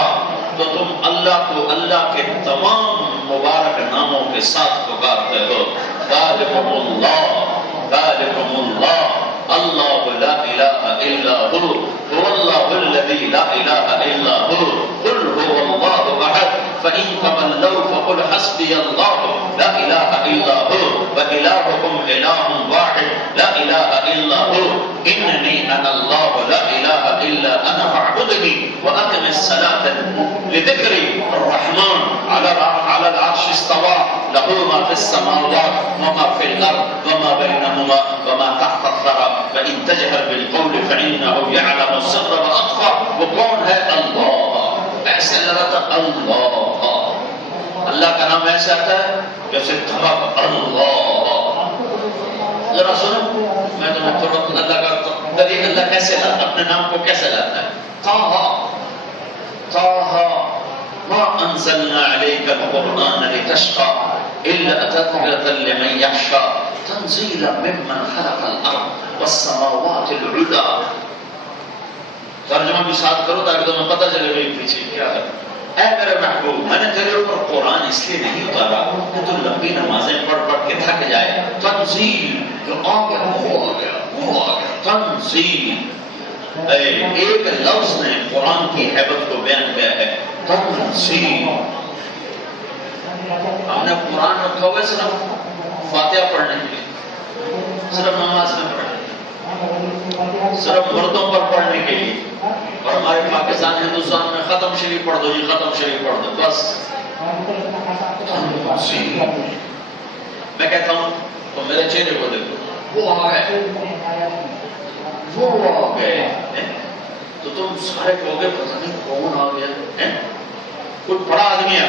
تو تم اللہ کو اللہ کے تمام مبارک ناموں کے ساتھ پکارتے ہو. ذالکم اللہ اللہ لا الہ الا هو اللہ الذی لا الہ الا هو قل هو اللہ احد فإن تولوا فقل حسبی اللہ لا الہ الا هو وإلہکم الہ واحد لا الہ الا هو اننی انا اللہ لا الہ الا انا فاعبدنی وأقم الصلاة لذکری. الرحمن على العرش استوى له ما في السماوات وما في الأرض وما بينهما وما تحت الثرى فإن تجهر بالقول فإنه يعلم السر وأخفى. وكون ہے اللہ ایسے لگتا اللہ. اللہ کا نام ایسا آتا ہے جیسے تھوڑا اللہ. ذرا سنو میں تمہیں تھوڑا اللہ کا کبھی اللہ کیسے لاتا اپنے نام کو کیسے لاتا ہے. طه ما انزلنا عليك القرآن لتشقى إلا تذكرة لمن يخشى تنزيلا ممن خلق الأرض والسماوات العلى. ترجمہ بھی ساتھ کرو تاکہ تمہیں پتہ چلے بھائی پیچھے کیا ہے. اے میرے محبوب میں نے تیرے اوپر قرآن اس لیے نہیں اتارا کہ تو لمبی نمازیں پڑھ کے تھک جائے. تنزیل جو آ گیا وہ آ گیا وہ آ گیا. تنزیل ایک لفظ نے قرآن کی حیبت کو بیان کیا ہے. تنزیل. ہم نے قرآن رکھا ہوا ہے صرف فاتحہ پڑھنے کے لیے, صرف نماز میں پڑھنے کے لیے, صرف مردوں پر پڑھنے کے لیے. اور ہمارے پاکستان ہندوستان میں ختم شریف پڑھ دو جی, ختم شریف پڑھ دو بس. تنزیل. میں کہتا ہوں تو میرے چہرے کو دیکھو وہ آ گئے وہ آ گئے تو تم سارے کہوگے پتہ نہیں کون آ گیا. کوئی بڑا آدمی ہے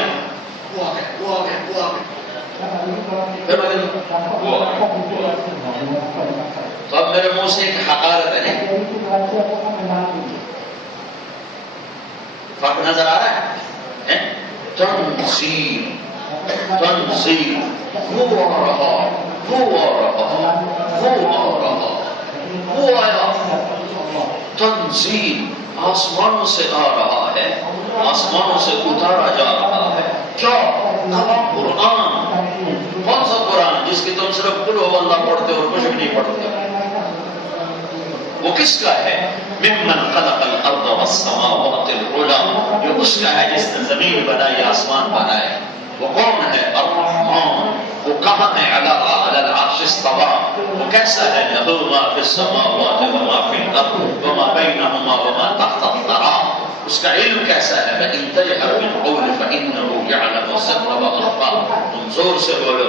وہ آ گئے وہ آ گئے وہ آ گئے وہ آ گئے. تو اب میرے منہ سے ایک حقارت ہے فرق نظر آ رہا ہے. تنزیل تنزیل وہ آ رہا وہ آ رہا وہ آ رہا وہ آیا. تنزیل آسمانوں سے آ رہا ہے, آسمانوں سے اتارا جا رہا ہے. کیا قرآن. کون سا قرآن جس کی تم صرف قل ہو اللہ پڑھتے اور کچھ بھی نہیں پڑھتے. وہ کس کا ہے؟ ممن خلق الارض والسماوات العلی. جو اس کا ہے جس نے زمین بنائی آسمان بنائے. وہ کون ہے؟ الرحمن. وہ کہاں ہے؟ علی العرش استوى. وہ کیسا ہے؟ له ما في السماوات وما في الارض وما بينهما وما تحت الثرى. اس کا علم کیسا ہے؟ فإن تجهر بالقول فإنه يعلم السر وأخفى. تم زور سے بولو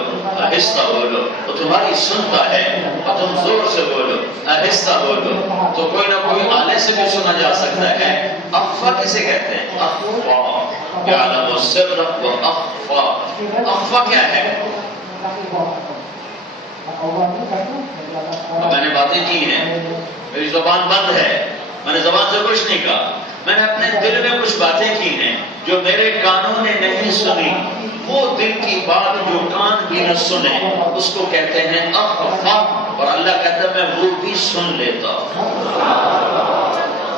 آہستہ بولو تو تمہاری سنتا ہے, اور تم زور سے بولو آہستہ بولو تو کوئی نہ کوئی آلے سے بھی سنا جا سکتا ہے. اخفا کسے کہتے ہیں؟ اخفا یعلم السر و اخفا. اخفا کیا ہے؟ میں نے باتیں کی ہیں، میری زبان بند ہے، میں نے زبان سے کچھ نہیں کہا، میں نے اپنے دل میں کچھ باتیں کی ہیں جو میرے کانوں نے نہیں سنی. وہ دل کی بات جو کان بھی نہ سنے اس کو کہتے ہیں اخفا. اور اللہ کہتا ہے میں وہ بھی سن لیتا ہوں.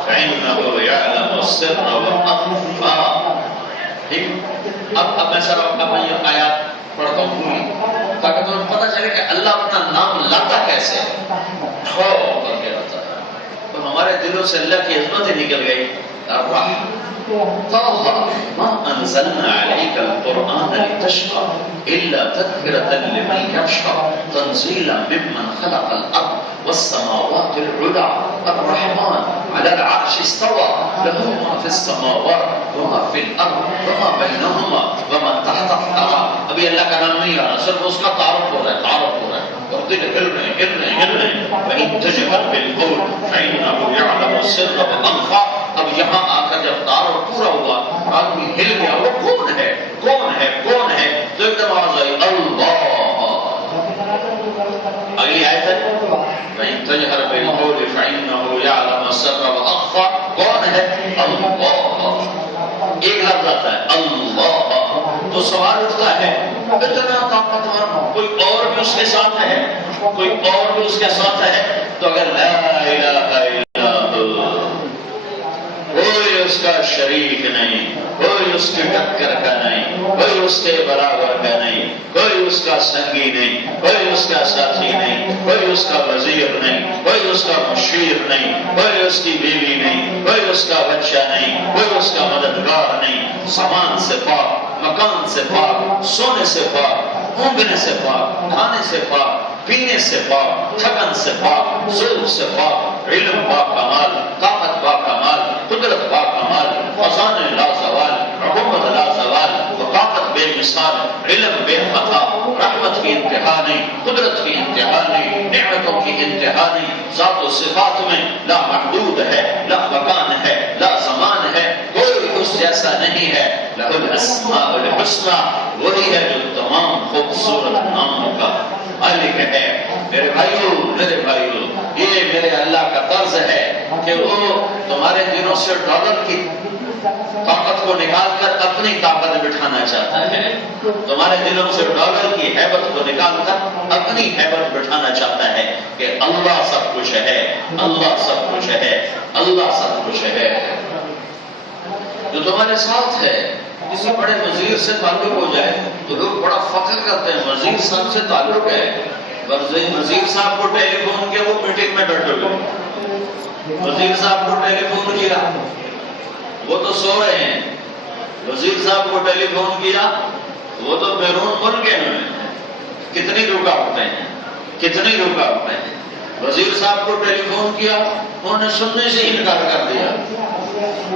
فَإِنَّهُ يَعْلَمُ السِّرَّ وَأَخْفَى. ٹھیک، اب میں سر اپنا یہ آیات پڑھتا ہوں پوری تاکہ تمہیں پتہ چلے کہ اللہ اپنا نام لاتا کیسے ہے. کر کے لاتا ہے تو ہمارے دلوں سے اللہ کی عظمت ہی نکل گئی. الرحمن طه ما انزلنا عليك القرآن لتشقى إلا تذكرة لمن يخشى تنزيلا ممن خلق الأرض والسماوات العلى. الرحمن على العرش استوى له ما في السماوات وما في الأرض وما بينهما وما تحت الثرى. ابھی اللہ کا نام نہیں آ رہا، صرف اس کا تعارف ہو رہا ہے، تعارف ہو رہا ہے. اور دل ہل رہے ہیں. وَإِن تَجْهَرْ بِالْقَوْلِ فَإِنَّهُ يَعْلَمُ السِّرَّ وَأَخْفَى. اب یہاں آ کر جب تعارف پورا ہوا، آدمی ہل گیا، وہ کون ہے کون ہے کون ہے؟ تو ایک دم آواز آئی اللہ. اگلی آیت ہے وَإِن تَجْهَرْ بِالْقَوْلِ فَإِنَّهُ يَعْلَمُ السِّرَّ وَأَخْفَى. کون ہے؟ اللہ. ایک لفظ آتا ہے اللہ. تو سوال اٹھتا ہے اتنا طاقتور کوئی اور بھی اس کے ساتھ ہے، کوئی اور بھی اس کے ساتھ ہے. تو اگر لا الہ الا اللہ، کوئی اس کا شریک نہیں، کوئی اس کی ٹکر کا نہیں، کوئی اس کے برابر کا نہیں، کوئی اس کا سنگی نہیں، کوئی اس کا ساتھی نہیں، کوئی اس کا وزیر نہیں، کوئی اس کا مشیر نہیں، کوئی اس کی بیوی نہیں، کوئی اس کا بچہ نہیں، کوئی اس کا مددگار نہیں. سامان سے پاک، مکان سے پاک، سونے سے پاک، اونگنے سے پاک، کھانے سے پاک، پینے سے پاک، تھکن سے پاک، ذوق سے پاک، علم پاک کمال، طاقت پاک کمال، قدرت پاک کمال، خزانہ لا زوال، حکومت لا زوال، طاقت بے مثال، علم بے خطا، رحمت کی انتہا نہیں، قدرت کی انتہا نہیں، نعمتوں کی انتہا نہیں. ذات و صفات میں لا محدود ہے، لا مکان ہے، لا زمان ہے، کوئی اس جیسا نہیں ہے. لہ الاسماء الحسنی، وہی ہے جو تمام خوبصورت ناموں کا مالک ہے. میرے بھائیو یہ میرے اللہ کا طرز ہے کہ وہ تمہارے دلوں سے ڈالر کی طاقت کو نکال کر اپنی طاقت بٹھانا چاہتا ہے. تمہارے دلوں سے ڈالر کی ہیبت کو نکال کر اپنی ہیبت بٹھانا چاہتا ہے کہ اللہ سب کچھ ہے، اللہ سب کچھ ہے، اللہ سب کچھ ہے. جو تمہارے ساتھ ہے، کسی بڑے وزیر سے تعلق ہو جائے تو لوگ بڑا فخر کرتے ہیں وزیر صاحب سے تعلق ہے. وزیر صاحب کو ٹیلی فون کیا، وہ میٹنگ میں بیٹھے ہوئے. وزیر صاحب کو ٹیلی فون کیا، وہ تو سو رہے ہیں. وزیر صاحب کو ٹیلی فون کیا، وہ تو بیرون ملک ہیں. کتنی رکاوٹیں ہیں، کتنی رکاوٹیں ہیں. وزیر صاحب کو ٹیلی فون کیا، انہوں نے سننے سے انکار کر دیا.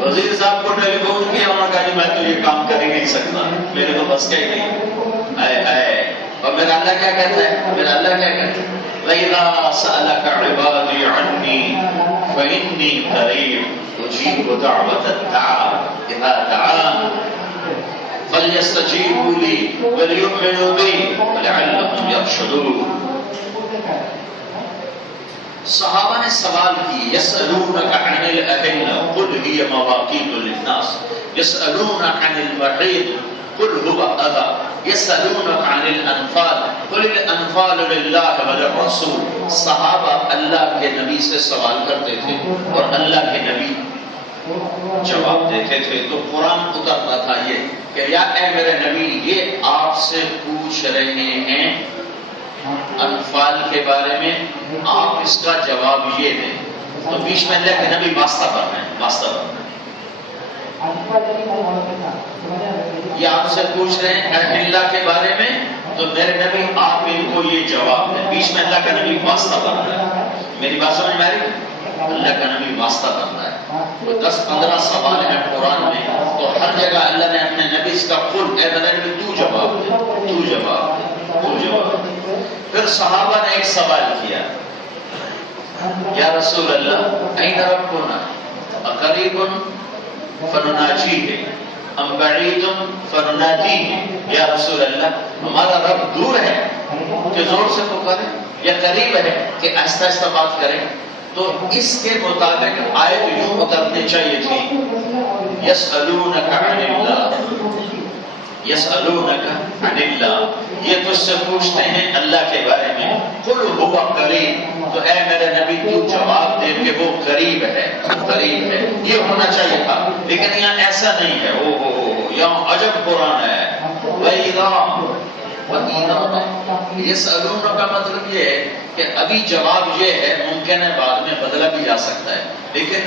وزیر صاحب کو ٹیلی فون کیا، انہوں نے کہا جی میں تو یہ کام کر ہی نہیں سکتا، میرے تو بس کہہ نہیں. آئے آئے. اور میرا اللہ کیا کہتا ہے؟ میرا اللہ کیا کہتا ہے؟ وَإِذَا سَأَلَكَ عِبَادِي عَنِّي فَإِنِّي قَرِيبٌ أُجِيبُ دَعْوَةَ الدَّاعِ إِذَا دَعَانِ فَلْيَسْتَجِيبُوا لِي وَلْيُؤْمِنُوا بِي وَلَعَلَّهُمْ يَرْشُدُونَ. صحابہ نے سوال کی یسألونک عن الأهلة قل هي مواقیت للناس، یسألونک عن المحیط قل هو أذى، یسألونک عن الانفال قل الانفال للہ وللرسول. صحابہ اللہ کے نبی سے سوال کرتے تھے اور اللہ کے نبی جواب دیتے تھے. تو قرآن اترتا تھا یہ کہ یا اے میرے نبی یہ آپ سے پوچھ رہے ہیں انفال کے بارے میں، آپ اس کا جواب یہ دیں. تو بیچ میں اللہ کے نبی واسطہ بن رہے ہیں، واسطہ بن رہے ہیں. یہ آپ سے پوچھ رہے ہیں اللہ کے بارے میں، تو میرے نبی آپ ان کو یہ جواب دیں. بیچ میں اللہ کا نبی واسطہ بن رہا ہے. میری بات سمجھ میں آ رہی ہے؟ اللہ کا نبی واسطہ بن رہا ہے. 10-15 سوال ہیں قرآن میں، تو ہر جگہ اللہ نے اپنے نبی کا قل، اے میرے نبی تو جواب دے، تو جواب دے، تو جواب دے. پھر صحابہ نے ایک سوال کیا، یا رسول اللہ این ربنا اقریب فنناجیہ ام بعید فننادیہ، یا رسول اللہ ہمارا رب دور ہے کہ زور سے پکارے یا قریب ہے کہ آہستہ آہستہ بات کریں؟ تو اس کے مطابق آیت یوں اترنی چاہیے تھی، یسألونک عن اللہ، یسألونک عن اللہ، یہ تجھ سے پوچھتے ہیں اللہ کے بارے میں، قل هو قریب، تو اے میرے نبی تو جواب دے کہ وہ قریب ہے، قریب ہے، یہ ہونا چاہیے تھا، لیکن یہاں ایسا نہیں ہے، یہاں عجب قرآن ہے، وَإِذَا یسألون کا مطلب یہ ہے کہ ابھی جواب یہ ہے، ممکن ہے بعد میں بدلا بھی جا سکتا ہے، لیکن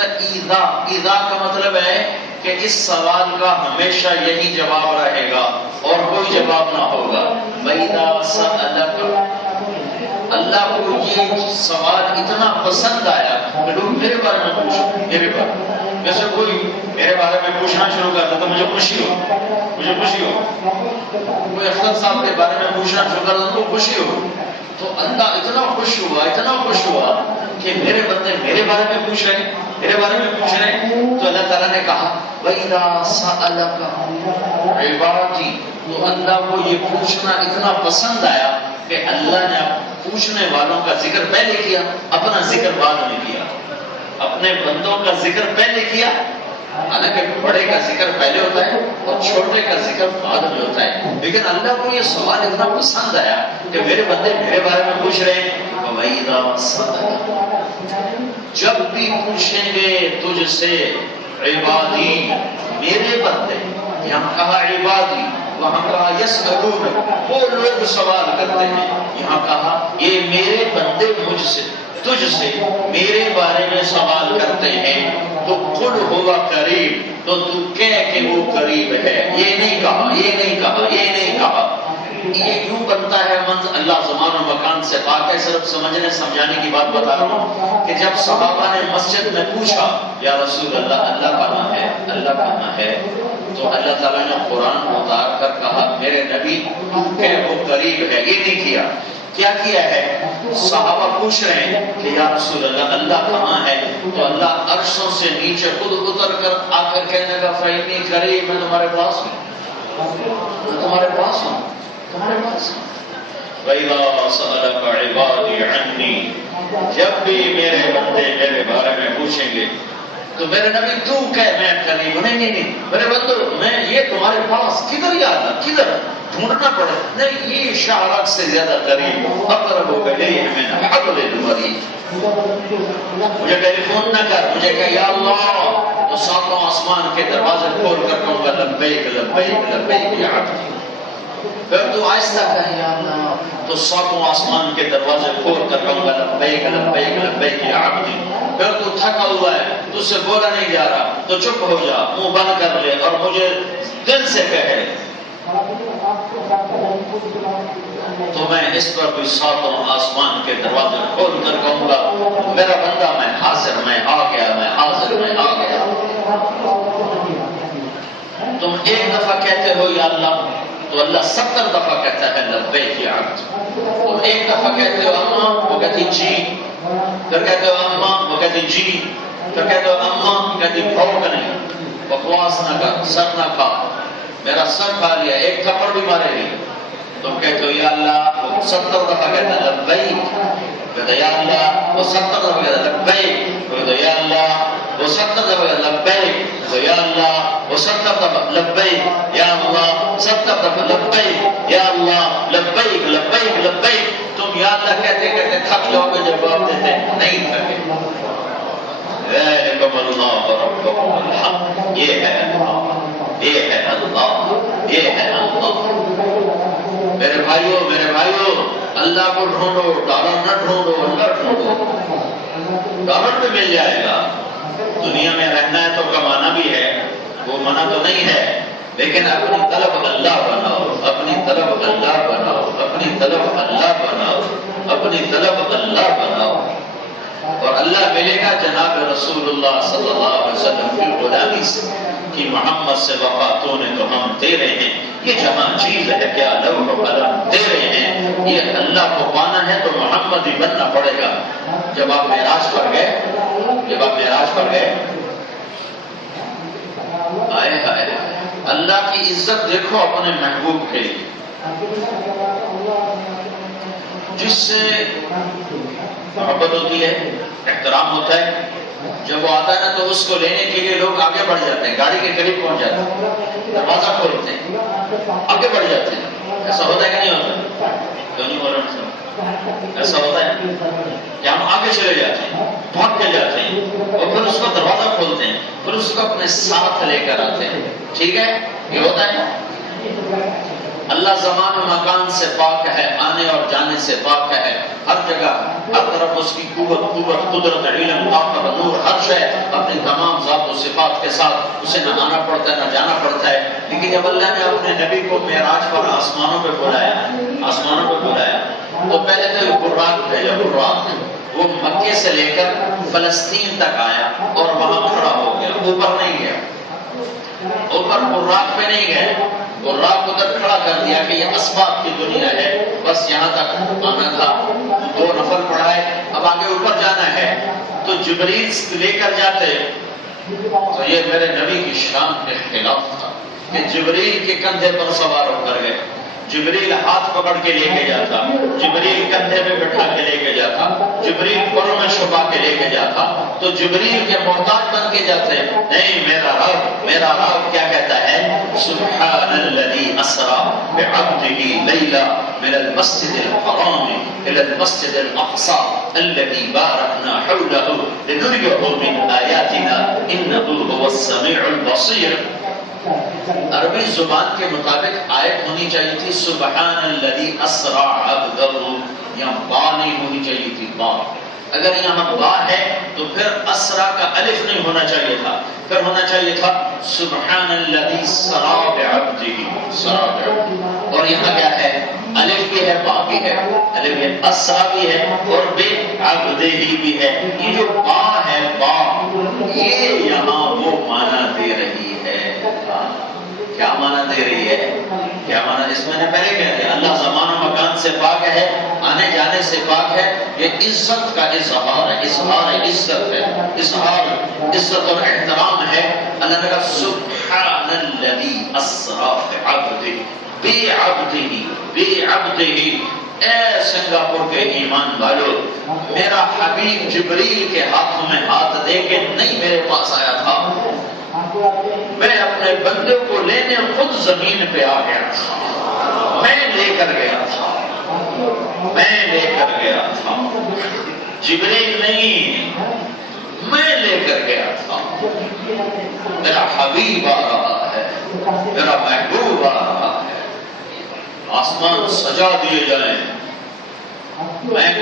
اذا کا مطلب ہے کہ اس سوال کا ہمیشہ یہی جواب رہے گا اور کوئی جواب نہ ہوگا۔ وَإِذَا سَأَلَكَ، اللہ کو یہ سوال اتنا پسند آیا کہ لوگ میرے بارے میں پوچھو، میرے بارے میں، جیسے کوئی میرے بارے میں پوچھنا شروع کرتا تو مجھے خوشی ہو، مجھے خوشی ہو، کوئی افضل صاحب کے بارے میں پوچھنا شروع کرتا تو خوشی ہو، تو اللہ اتنا خوش ہوا، اتنا خوش ہوا کہ میرے بندے میرے بارے میں پوچھ رہے ہیں، میرے بارے میں پوچھ رہے ہیں، تو اللہ تعالیٰ نے کہا وَإِذَا سَأَلَكَ عِبَادِي، تو اللہ کو یہ پوچھنا اتنا پسند آیا کہ اللہ نے پوچھنے والوں کا ذکر پہلے کیا، اپنا ذکر بعد میں کیا، اپنے بندوں کا ذکر پہلے کیا، حالانکہ بڑے کا ذکر پہلے ہوتا ہے اور چھوٹے کا ذکر بعد میں ہوتا ہے، لیکن اللہ کو یہ سوال اتنا پسند آیا کہ میرے بندے میرے بارے میں پوچھ رہے ہیں، وَإِذَا سَأَلَكَ، جب بھی پوچھیں گے تجھ سے عبادی، میرے بندے، یہاں کہا عبادی، وہاں کہا یسألون، وہ لوگ سوال کرتے ہیں، یہاں کہا یہ میرے بندے مجھ سے، تجھ سے میرے بارے میں سوال کرتے ہیں، تو قل ہوا قریب، تو تو کہہ کہ وہ قریب ہے، یہ نہیں کہا، یہ نہیں کہا، یہ نہیں کہا، یہ یوں بنتا ہے منظر، اللہ زمان و مکان سے پاک ہے، صرف سمجھنے سمجھانے کی بات بتا رہا ہوں کہ جب صحابہ نے مسجد میں پوچھا یا رسول اللہ اللہ کہاں ہے، اللہ کہاں ہے، تو اللہ تعالیٰ نے قرآن اتار کر کہا میرے نبی تو کہ وہ قریب ہے، یہ نہیں کیا، کیا کیا ہے؟ صحابہ پوچھ رہے ہیں کہ یا رسول اللہ اللہ کہاں ہے، تو اللہ عرشوں سے نیچے خود اتر کر آ کر کہنے لگا فَإِنِّي قَرِيبٌ، میں تمہارے پاس ہوں، میں تمہارے پاس ہوں، تمہارے پاس ہوں۔ وَإِذَا سَأَلَكَ عِبَادِي عَنِّي، جب بھی میرے بندے میرے بارے میں پوچھیں گے تو میرے نبی تو کہہ میں قریب، نہیں میرے بندو میں یہ تمہارے پاس، کدھر یاد ہے، کدھر ڈھونڈنا پڑے، نہیں یہ شعرات سے زیادہ قریب، اقرب الیہ من حبل الورید، مجھے ٹیلی فون نہ کر، مجھے کہ یا اللہ، تو ساتوں آسمان کے دروازے کھول کر کہوں گا لبیک لبیک لبیک یا عبدی، پھر تو آہستہ کہے یا اللہ، تو ساتوں آسمان کے دروازے کھول کر کہوں گا لبیک لبیک لبیک یا عبدی، پھر تو تھکا ہوا ہے، تجھ سے بولا نہیں جا رہا، تو چپ ہو جا، منہ بند کر لے اور مجھے دل سے کہے، تو میں اس پر بھی ساتوں آسمان کے دروازے کھول کر کہوں گا میرا بندہ میں حاضر، میں آ گیا، میں حاضر، میں آ گیا۔ تم ایک دفعہ کہتے ہو یا اللہ، تو اللہ 70 دفعہ کہتا ہے لبیک یا عبد، تم ایک دفعہ کہتے ہو اماں، وہ کہتی جی، پھر کہتے ہو اماں، وہ کہتی جی، پھر کہتے ہو اماں، کہتی بھوک نہیں، بکواس نہ کر، سر نہ کھا، میرا سر کھا لیا، ایک تھپڑ بھی مارے گی، تم کہتے ہو یا اللہ، وہ 70 دفعہ کہتا ہے لبیک، کہتے یا اللہ، وہ 70 دفعہ کہتا ہے لبیک، کہتے یا اللہ، وہ 70 دفعہ کہتا ہے لبیک، تو یا اللہ، وہ 70 دفعہ لبیک، یا اللہ، 70 دفعہ لبیک، یا اللہ، لبیک لبیک لبیک، تم یا اللہ کہتے کہتے تھک جاؤ گے، جواب دیتے نہیں تھکے۔ ذالکم اللہ ربکم الحق، یہ ہے اللہ، یہ ہے اللہ، یہ ہے اللہ۔ میرے بھائیوں اللہ کو ڈھونڈو، ڈالر نہ ڈھونڈو، اللہ ڈھونڈو، ڈالر بھی مل جائے گا، دنیا میں رہنا ہے تو کمانا بھی ہے، وہ منع تو نہیں ہے، لیکن اپنی طلب اللہ بناؤ، اپنی طلب اللہ بناؤ، اپنی طلب اللہ بناؤ، اپنی طلب اللہ بناؤ، اور اللہ ملے گا جناب رسول اللہ صلی اللہ علیہ وسلم کی غلامی سے کہ محمد سے وفا تو نے تو ہم دے رہے ہیں، یہ جہاں چیز ہے کیا لوح و قلم دے رہے ہیں، یہ اللہ کو پانا ہے تو محمد ہی بننا پڑے گا۔ جب آپ معراج پر گئے عزت دیکھو اپنے محبوب کے لیے، جس سے محبت ہوتی ہے، احترام ہوتا ہے، جب وہ آتا ہے نا تو اس کو لینے کے لیے لوگ آگے بڑھ جاتے ہیں، گاڑی کے قریب پہنچ جاتے ہیں، دروازہ کھولتے ہیں، آگے بڑھ جاتے ہیں۔ ایسا ہوتا ہے کہ نہیں ہوتا؟ کیوں نہیں ہو رہا؟ ایسا ہوتا ہے کہ ہم آگے چلے جاتے ہیں، بھاگ کے جاتے ہیں، اور پھر اس کا دروازہ کھولتے ہیں، پھر اس کو اپنے ساتھ لے کر آتے ہیں۔ ٹھیک ہے، یہ ہوتا ہے۔ اللہ زمان و مکان سے پاک ہے، آنے اور جانے سے پاک ہے، ہر جگہ ہر طرف اس کی قوت، قدرت، علم، طاقت، نور، ہر شے اپنی تمام ذات و صفات کے ساتھ اسے نہ آنا پڑتا ہے نہ جانا پڑتا ہے۔ لیکن جب اللہ نے اپنے نبی کو معراج پر آسمانوں پہ بلایا تو پہلے تو یہ براق بھیجا، براق وہ مکے سے لے کر فلسطین تک آیا اور وہاں کھڑا ہو گیا، اوپر نہیں گیا، اوپر براق پہ نہیں گئے، براق ادھر کھڑا کر دیا کہ یہ اسباب کی دنیا ہے، بس یہاں تک آنا تھا، 2 نفل پڑھائے، اب آگے اوپر جانا ہے۔ تو جبریل لے کر جاتے تو یہ میرے نبی کی شان کے خلاف تھا کہ جبریل کے کندھے پر سوار ہو کر گئے، جبریل ہاتھ پکڑ کے لے کے جاتا، جبریل کندھے پہ بٹھا کے لے کے جاتا، جبریل پروں میں چھپا کے لے کے جاتا، تو جبریل کے محتاج بن کے جاتے۔ نہیں، میرا رب کیا کہتا ہے؟ سبحان الذی اسری بعبدہ لیلا من المسجد الحرام الى المسجد الاقصى الذي باركنا حوله لنريه من آیاتنا انه هو السمیع البصیر۔ عربی زبان کے مطابق آیت ہونی چاہیے تھی سبحان الذی اسری عبدہ، یہاں با نہیں ہونی چاہیے تھی، با۔ اگر یہاں با ہے تو پھر اسرا کا الف نہیں ہونا چاہیے تھا، پھر ہونا چاہیے تھا سبحان الذی سری بعبدہ، اور یہاں کیا ہے؟ الف بھی ہے، با بھی ہے، الف ہے، اسرا بھی ہے اور بعبدہ بھی ہے۔ یہ جو با ہے، با، یہ یہاں وہ معنی دے رہی ہے۔ کیا معنی دے رہی ہے؟ کیا معنی؟ اس میں نے پہلے کہہ دیا، اللہ زمان و مکان سے پاک ہے، آنے جانے سے پاک ہے، یہ عزت کا اظہار ہے، اظہار عزت ہے، اظہار عزت اور احترام ہے۔ اللہ نے کہا سبحان الذی اسری بعبدہ، اے سنگاپور کے ایمان والو، میرا حبیب جبریل کے ہاتھوں میں ہاتھ دے کے نہیں میرے پاس آیا تھا، میں اپنے بندے کو لینے خود زمین پہ آ گیا تھا، میں لے کر گیا تھا، جبریل نہیں، میں لے کر گیا تھا۔ میرا حبیب آ رہا ہے، میرا محبوب آ رہا ہے، آسمان سجا دیے جائیں۔ میں نے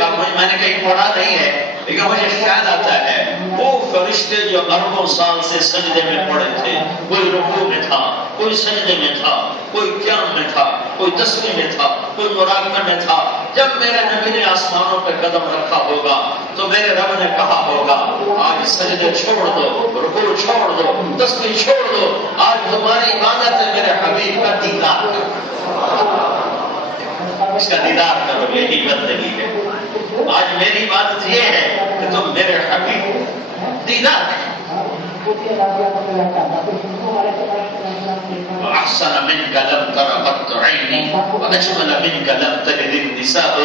کہیں پڑھا نہیں ہے لیکن مجھے خیال آتا ہے وہ فرشتے جو اربوں سال سے سجدے میں پڑے تھے، کوئی رکوع میں تھا، کوئی سجدے میں تھا، کوئی قیام میں تھا، کوئی تسبیح میں تھا، کوئی مراقبہ میں تھا، جب میرے نبی نے آسمانوں پہ قدم رکھا ہوگا تو میرے رب نے کہا ہوگا آج سجدے چھوڑ دو، رکوع چھوڑ دو، تسبیح چھوڑ دو، آج تمہاری عبادت ہے میرے حبیب کا دیدار کرو، اس کا دیدار کرو، یہی بندگی ہے۔ آج میری بات یہ ہے کہ تم میرے حبیب دیدار کرو۔ وَأَحْسَنَ مِنْكَ لَمْ تَرَ قَطُّ عَيْنِي وَأَجْمَلَ مِنْكَ لَمْ تَلِدِ النِّسَاءُ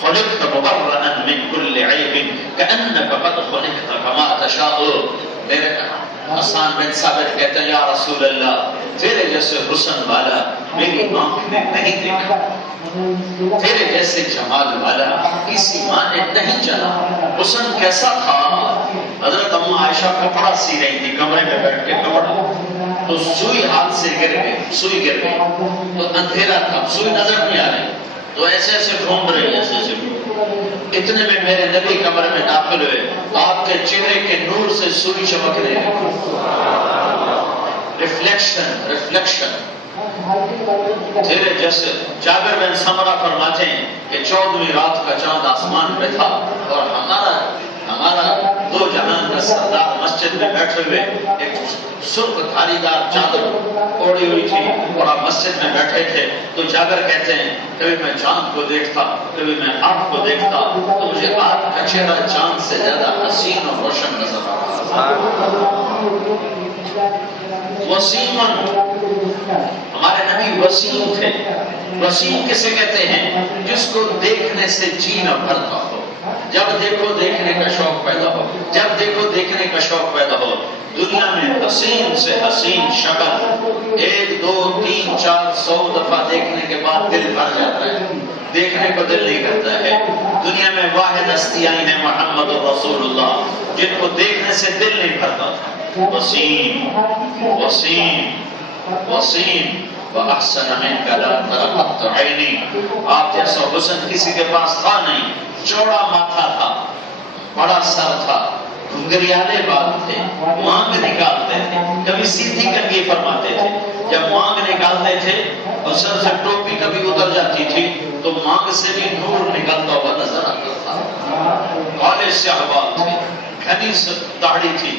خُلِقْتَ مُبَرَّأً مِنْ كُلِّ عَيْبٍ كَأَنَّكَ قَدْ خُلِقْتَ كَمَا تَشَاءُ۔ میرے حسان بن ثابت کہتے ہیں یا رسول اللہ، تیرے جیسے حسن والا میری آنکھ نے نہیں دیکھا، تیرے جیسے جمال والا کسی ماں نے نہیں چلا۔ حسن کیسا تھا؟ حضرت ام عائشہ کپڑا سی رہی تھی کمرے میں بیٹھ کے، کپڑا تو سوئی ہاتھ سے گر گئی تو اندھیرا تھا، سوئی نظر نہیں آ رہی، تو ایسے ایسے گھوم رہی، ایسے ایسے اتنے میں میرے نبی کمرے میں داخل ہوئے، آپ کے چہرے کے نور سے سوئی چمک رہی ہے، ریفلیکشن تیرے جیسے۔ جابر بن سمرہ فرماتے ہیں کہ 14ویں رات کا چاند آسمان پہ تھا اور ہمارا دو جہان کا سردار مسجد میں بیٹھے ہوئے ایک سرخ دھاری دار چادر اوڑی ہوئی تھی اور آپ مسجد میں بیٹھے تھے، تو جابر کہتے ہیں کبھی میں چاند کو دیکھتا، کبھی میں آپ کو دیکھتا، تو مجھے آپ کا چہرہ چاند سے زیادہ حسین اور روشن نظر آ رہا تھا۔ وسیمن، ہمارے نبی وسیم تھے۔ وسیم کسے کہتے ہیں؟ جس کو دیکھنے سے جی نہ بھرتا ہو، جب دیکھو دیکھنے کا شوق پیدا ہو، جب دیکھو دیکھنے کا شوق پیدا ہو۔ دنیا میں حسین سے حسین شکل 1 2 3 4 100 دفعہ دیکھنے کے بعد دل بھر جاتا ہے، دیکھنے کو دل نہیں کرتا ہے۔ دنیا میں واحد ہستی آئی ہیں محمد رسول اللہ، جن کو دیکھنے سے دل نہیں بھرتا تھا۔ وسیم وسیم وسیم وَأَحْسَنَ مِنْكَ لَا تَرَقَتْ عَيْنِي، آپ جیسا حسن کسی کے پاس تھا نہیں۔ چوڑا ماتھا تھا، بڑا سر تھا، گھنگریالے بال تھے، مانگ نکالتے تھے، کبھی سیدھی کنگھی فرماتے تھے۔ جب مانگ نکالتے تھے اور سر سے ٹوپی کبھی اتر جاتی تھی تو مانگ سے بھی نور نکلتا ہوا نظر آتا تھا۔ کالے سیاہ بال تھے، گھنی داڑھی تھی،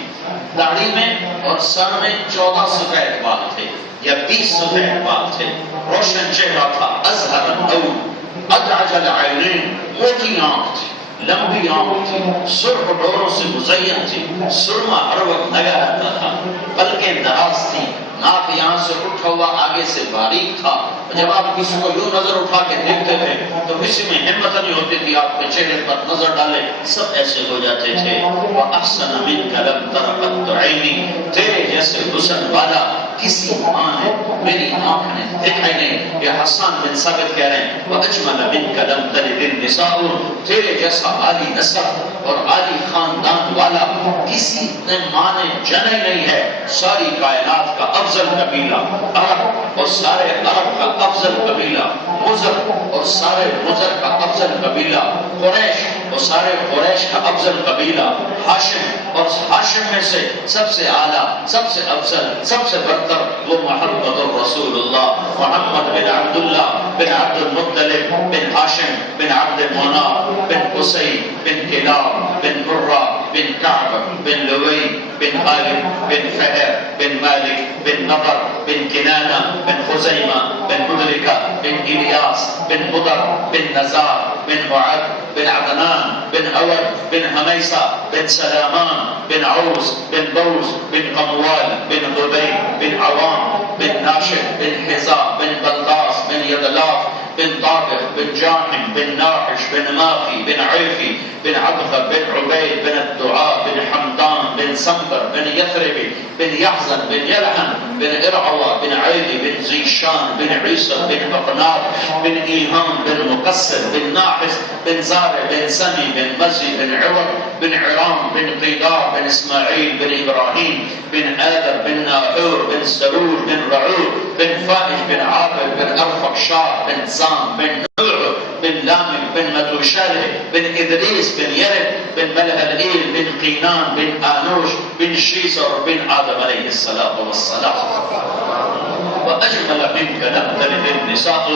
داڑھی میں اور سر میں 14 سفید بال تھے یا 20 سفید بال تھے۔ روشن چہرہ تھا، ازہر النور، ادعج العینین، موٹی آنکھ تھی، لمبی آنکھ تھی، سرخ ڈوروں سے مزین تھی، سرما ہر وقت لگا رہتا تھا، پلکیں دراز تھی، ناک یہاں سے اٹھا ہوا آگے سے باریک تھا۔ جب آپ کسی کو یوں نظر اٹھا کے دیکھتے تھے تو کسی میں ہمت نہیں ہوتی تھی آپ کے چہرے پر نظر ڈالے، سب ایسے ہو جاتے تھے۔ وَأَحْسَنَ مِنْكَ لَمْ تَرَ قَطُّ عَيْنِي، تیرے جیسے حسن والا کسی ماں نے، میری آنکھ نے دیکھا ہی نہیں۔ یہ حسان بن ثابت کہہ رہے ہیں وَأَجْمَلَ مِنْكَ لَمْ تَلِدِ النِّسَاءُ، تیرے جیسا عالی نسب اور عالی خاندان والا کسی نے ماں نے جنا ہی نہیں ہے۔ ساری کائنات کا افضل قبیلہ عرب اور سارے عرب کا افضل قبیلہ مضر اور سارے مضر کا افضل قبیلہ قریش اور سارے قریش کا افضل قبیلہ ہاشم اور ہاشم میں سے سب سے اعلیٰ، سب سے افضل، سب سے برتر وہ محمد الرسول اللہ، محمد بن عبداللہ بن عبد المطلب بن ہاشم بن عبد مناف بن قصی بن کلاب بن مرہ بن کعب بن لوی بن غالب بن فہر بن مالک بن نضر بن کنانہ بن خزیمہ بن مدرکہ بن الیاس بن مضر بن نزار بن معد بن عدنان بن اود بن حمیسہ بن سلامان بن عوس بن بوس بن قموال بن غبی بن عوام بن ناشد بن حزا بن بلطاس بن یدلاف بن طاقف بن جاحم بن ناحش بن ماخی بن عیفی بن عبخر بن عبید بن الدعاء بن حمدان بن سمبر بن یثربی بن یحزن بن یلحن بن ارعوى بن عیدی بن زیشان بن عیسر بن اقنار بن ایہام بن مقصر بن ناحس بن زارع بن سمی بن مزی بن عوض بن عرام بن قیدار بن اسماعیل بن ابراہیم بن آدر بن ناحور بن سرور بن رعور بن فائش بن عابر بن ارفقشار بن زام بن نوح بن لامم بن متوشالح بن ادریس بن یرد بن ملهلئیل بن قینان بن آنوش بن شیسر بن آدم علیہ السلام۔ وَأَجْمَلَ مِنْكَ لَمْ تَلِدِ النِّسَاءُ،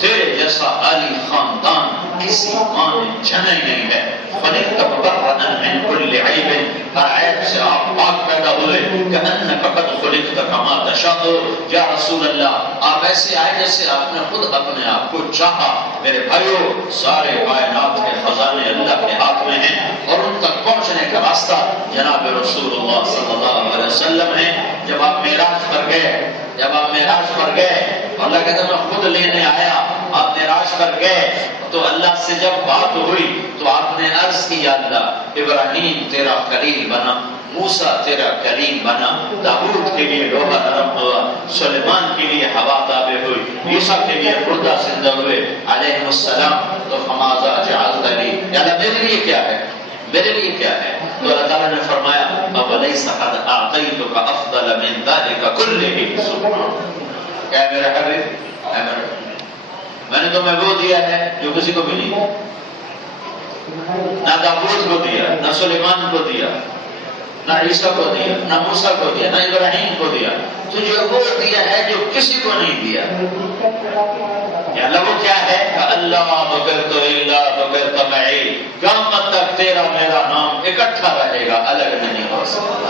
تیرے جیسا عالی خاندان کسی ماں نے جنا ہی نہیں ہے۔ فَلِنْكَ مُبَرَّأً مِنْ كُلِّ عَيْبٍ، ہر عیب سے آپ پاک پیدا ہوئے۔ كَأَنَّكَ قَدْ خُلِقْتَ كَمَا تَشَاءُ، یا رسول اللہ آپ ایسے آئے جیسے آپ نے خود اپنے آپ کو چاہا۔ میرے بھائیو، سارے کائنات کے خزانے اللہ کے ہاتھ میں ہیں اور ان تک پہنچنے کا راستہ جناب رسول اللہ صلی اللہ علیہ وسلم ہے۔ جب آپ معراج پر گئے، اور اللہ کہتا میں خود لینے آیا، آپ معراج پر گئے تو اللہ سے جب بات ہوئی تو آپ نے عرض کی یا اللہ ابراہیم تیرا خلیل بنا، موسیٰ تیرا کلیم بنا، داؤد کے لیے لوہا نرم ہوا، سلیمان کے لیے ہوا تابع ہوئی، عیسیٰ کے لیے مردہ زندہ ہوئے علیہ السلام۔ تو فماذا جعلت لی، یا اللہ میرے لیے کیا ہے، میرے لیے کیا ہے؟ تو اللہ تعالیٰ نے فرمایا اَوَلَيْسَ قَدْ أَعْطَيْتُكَ أَفْضَلَ مِنْ ذَلِكَ كُلِّهِ، سبحان، کیا ہے میرے حبیب، میں نے تمہیں وہ دیا ہے جو کسی کو بھی نہیں دیا، نہ داؤد کو دیا، نہ سلیمان کو دیا، نہ عیسیٰ کو دیا، نہ موسیٰ کو دیا، نہ ابراہیم کو دیا، تجھے وہ دیا ہے جو کسی کو نہیں دیا۔ یا اللہ وہ کیا ہے؟ اللہ ذکرت الا ذکرت معی، قیامت تک تیرا میرا نام اکٹھا رہے گا، الگ نہیں ہو سکتا۔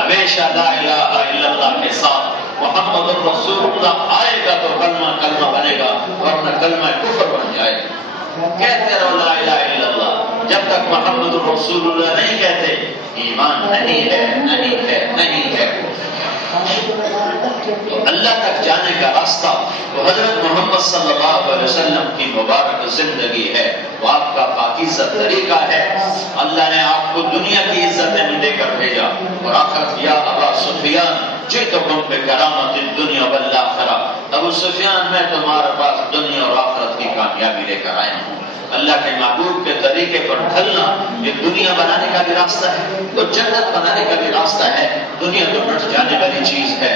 ہمیشہ لا الہ الا اللہ کے ساتھ محمد الرسول اللہ آئے گا تو کلمہ کلمہ بنے گا، ورنہ کلمہ کفر بن جائے گا۔ کہتے رہو لا الہ الا اللہ، جب تک محمد الرسول اللہ نہیں کہتے ایمان نہیں ہے، نہیں ہے، نہیں ہے۔ کا راستہ وہ حضرت محمد صلی اللہ علیہ وسلم کی مبارک زندگی ہے، وہ آپ کا پاکیزہ طریقہ ہے۔ اللہ نے آپ کو دنیا کی عزتیں میں دے کر بھیجا اور آخر یا ابا سفیان جئتکم بکرامۃ الدنیا والآخرہ، ابو سفیان میں تمہارے پاس دنیا اور آخرت کی کامیابی لے کر آیا ہوں۔ اللہ کے محبوب کے طریقے پر ڈھلنا یہ دنیا بنانے کا بھی راستہ ہے اور جنت بنانے کا بھی راستہ ہے۔ دنیا تو مٹ جانے والی چیز ہے،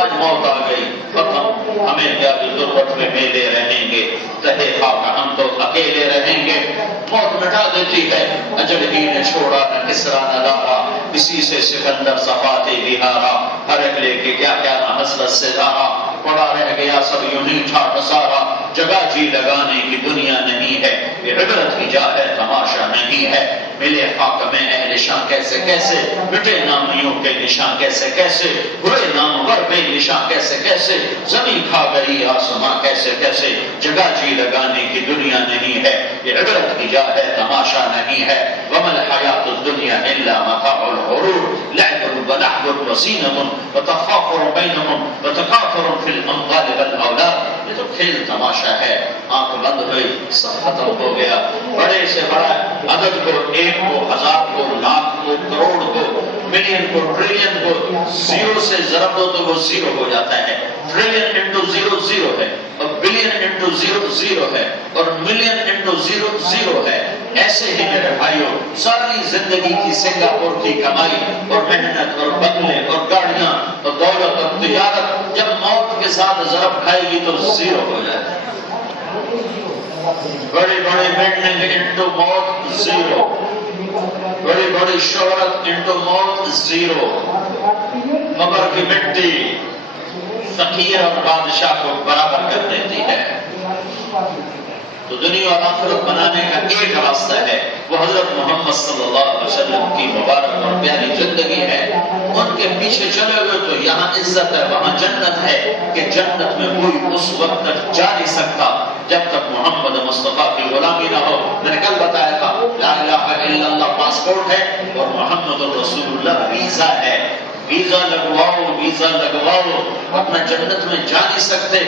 آج موت آ گئی ختم، ہمیں کیا غربت میں میلے رہیں گے، تہے خاک ہم تو اکیلے رہیں گے۔ موت مٹا دیتی ہے، اجل ہی نے چھوڑا نہ کسرا نہ دارا، اسی سے سکندر صفاتے بہارا، ہر ایک لے کے کیا کیا نہ حسرت سے دارا، پڑا رہ گیا سب یوں ہی ٹھاٹ سارا، جگہ جی لگانے کی دنیا نہیں ہے، یہ عبرت کی جا ہے تماشا نہیں ہے۔ ملے خاک میں اہل شاں کیسے کیسے، مٹے نامیوں کے نشاں کیسے کیسے، ہوئے نامور بے نشاں کیسے کیسے، زمین کھا گئی آسماں کیسے کیسے، جگہ جی لگانے کی دنیا نہیں ہے، یہ عبرت کی جا ہے تماشا نہیں ہے۔ وَمَا الْحَيَاةُ الدُّنْيَا إِلَّا مَتَاعُ الْغُرُورِ لَعِبٌ وَلَهْوٌ وَزِينَةٌ وَتَفَاخُرٌ بَيْنَكُمْ وَتَكَاثُرٌ فِي الْأَمْوَالِ وَالْأَوْلَادِ، یہ تو کھیل تماشا ہے۔ آنکھ بند ہوئی سب ختم ہو گیا، بڑے سے بڑا عدد کو، ایک کو، ہزار کو، لاکھ کو، کروڑ کو، ملین کو، ٹریلین کو زیرو سے ضرب دو تو وہ زیرو ہو جاتا ہے۔ ٹریلین انٹو زیرو زیرو ہے، اور بلین انٹو زیرو زیرو ہے، اور ملین انٹو زیرو زیرو ہے۔ ایسے ہی میرے بھائیوں ساری زندگی کی سنگاپور کی کمائی اور محنت اور بنگلے اور گاڑیاں اور دولت اور تجارت جب موت کے ساتھ ضرب کھائے گی تو زیرو ہو جائے گا۔ بڑی بڑی بلڈنگ انٹو موت زیرو، بڑی بڑی شہرت انٹو موت زیرو، قبر کی مٹی فقیر اور بادشاہ کو برابر کر دیتی ہے۔ تو دنیا اور آخرت بنانے کا ایک راستہ ہے، وہ حضرت محمد صلی اللہ علیہ وسلم کی مبارک اور پیاری زندگی ہے۔ ان کے پیچھے چلے ہوئے تو یہاں عزت ہے، وہاں جنت ہے، کہ جنت میں کوئی اس وقت تک جا نہیں سکتا جب تک محمد مصطفیٰ کی غلامی نہ ہو۔ میں نے کل بتایا تھا لا الہ الا اللہ پاسپورٹ ہے اور محمد رسول اللہ ویزا ہے۔ ویزا لگواؤ، ویزا لگواؤ، اپنا جنت میں جا نہیں سکتے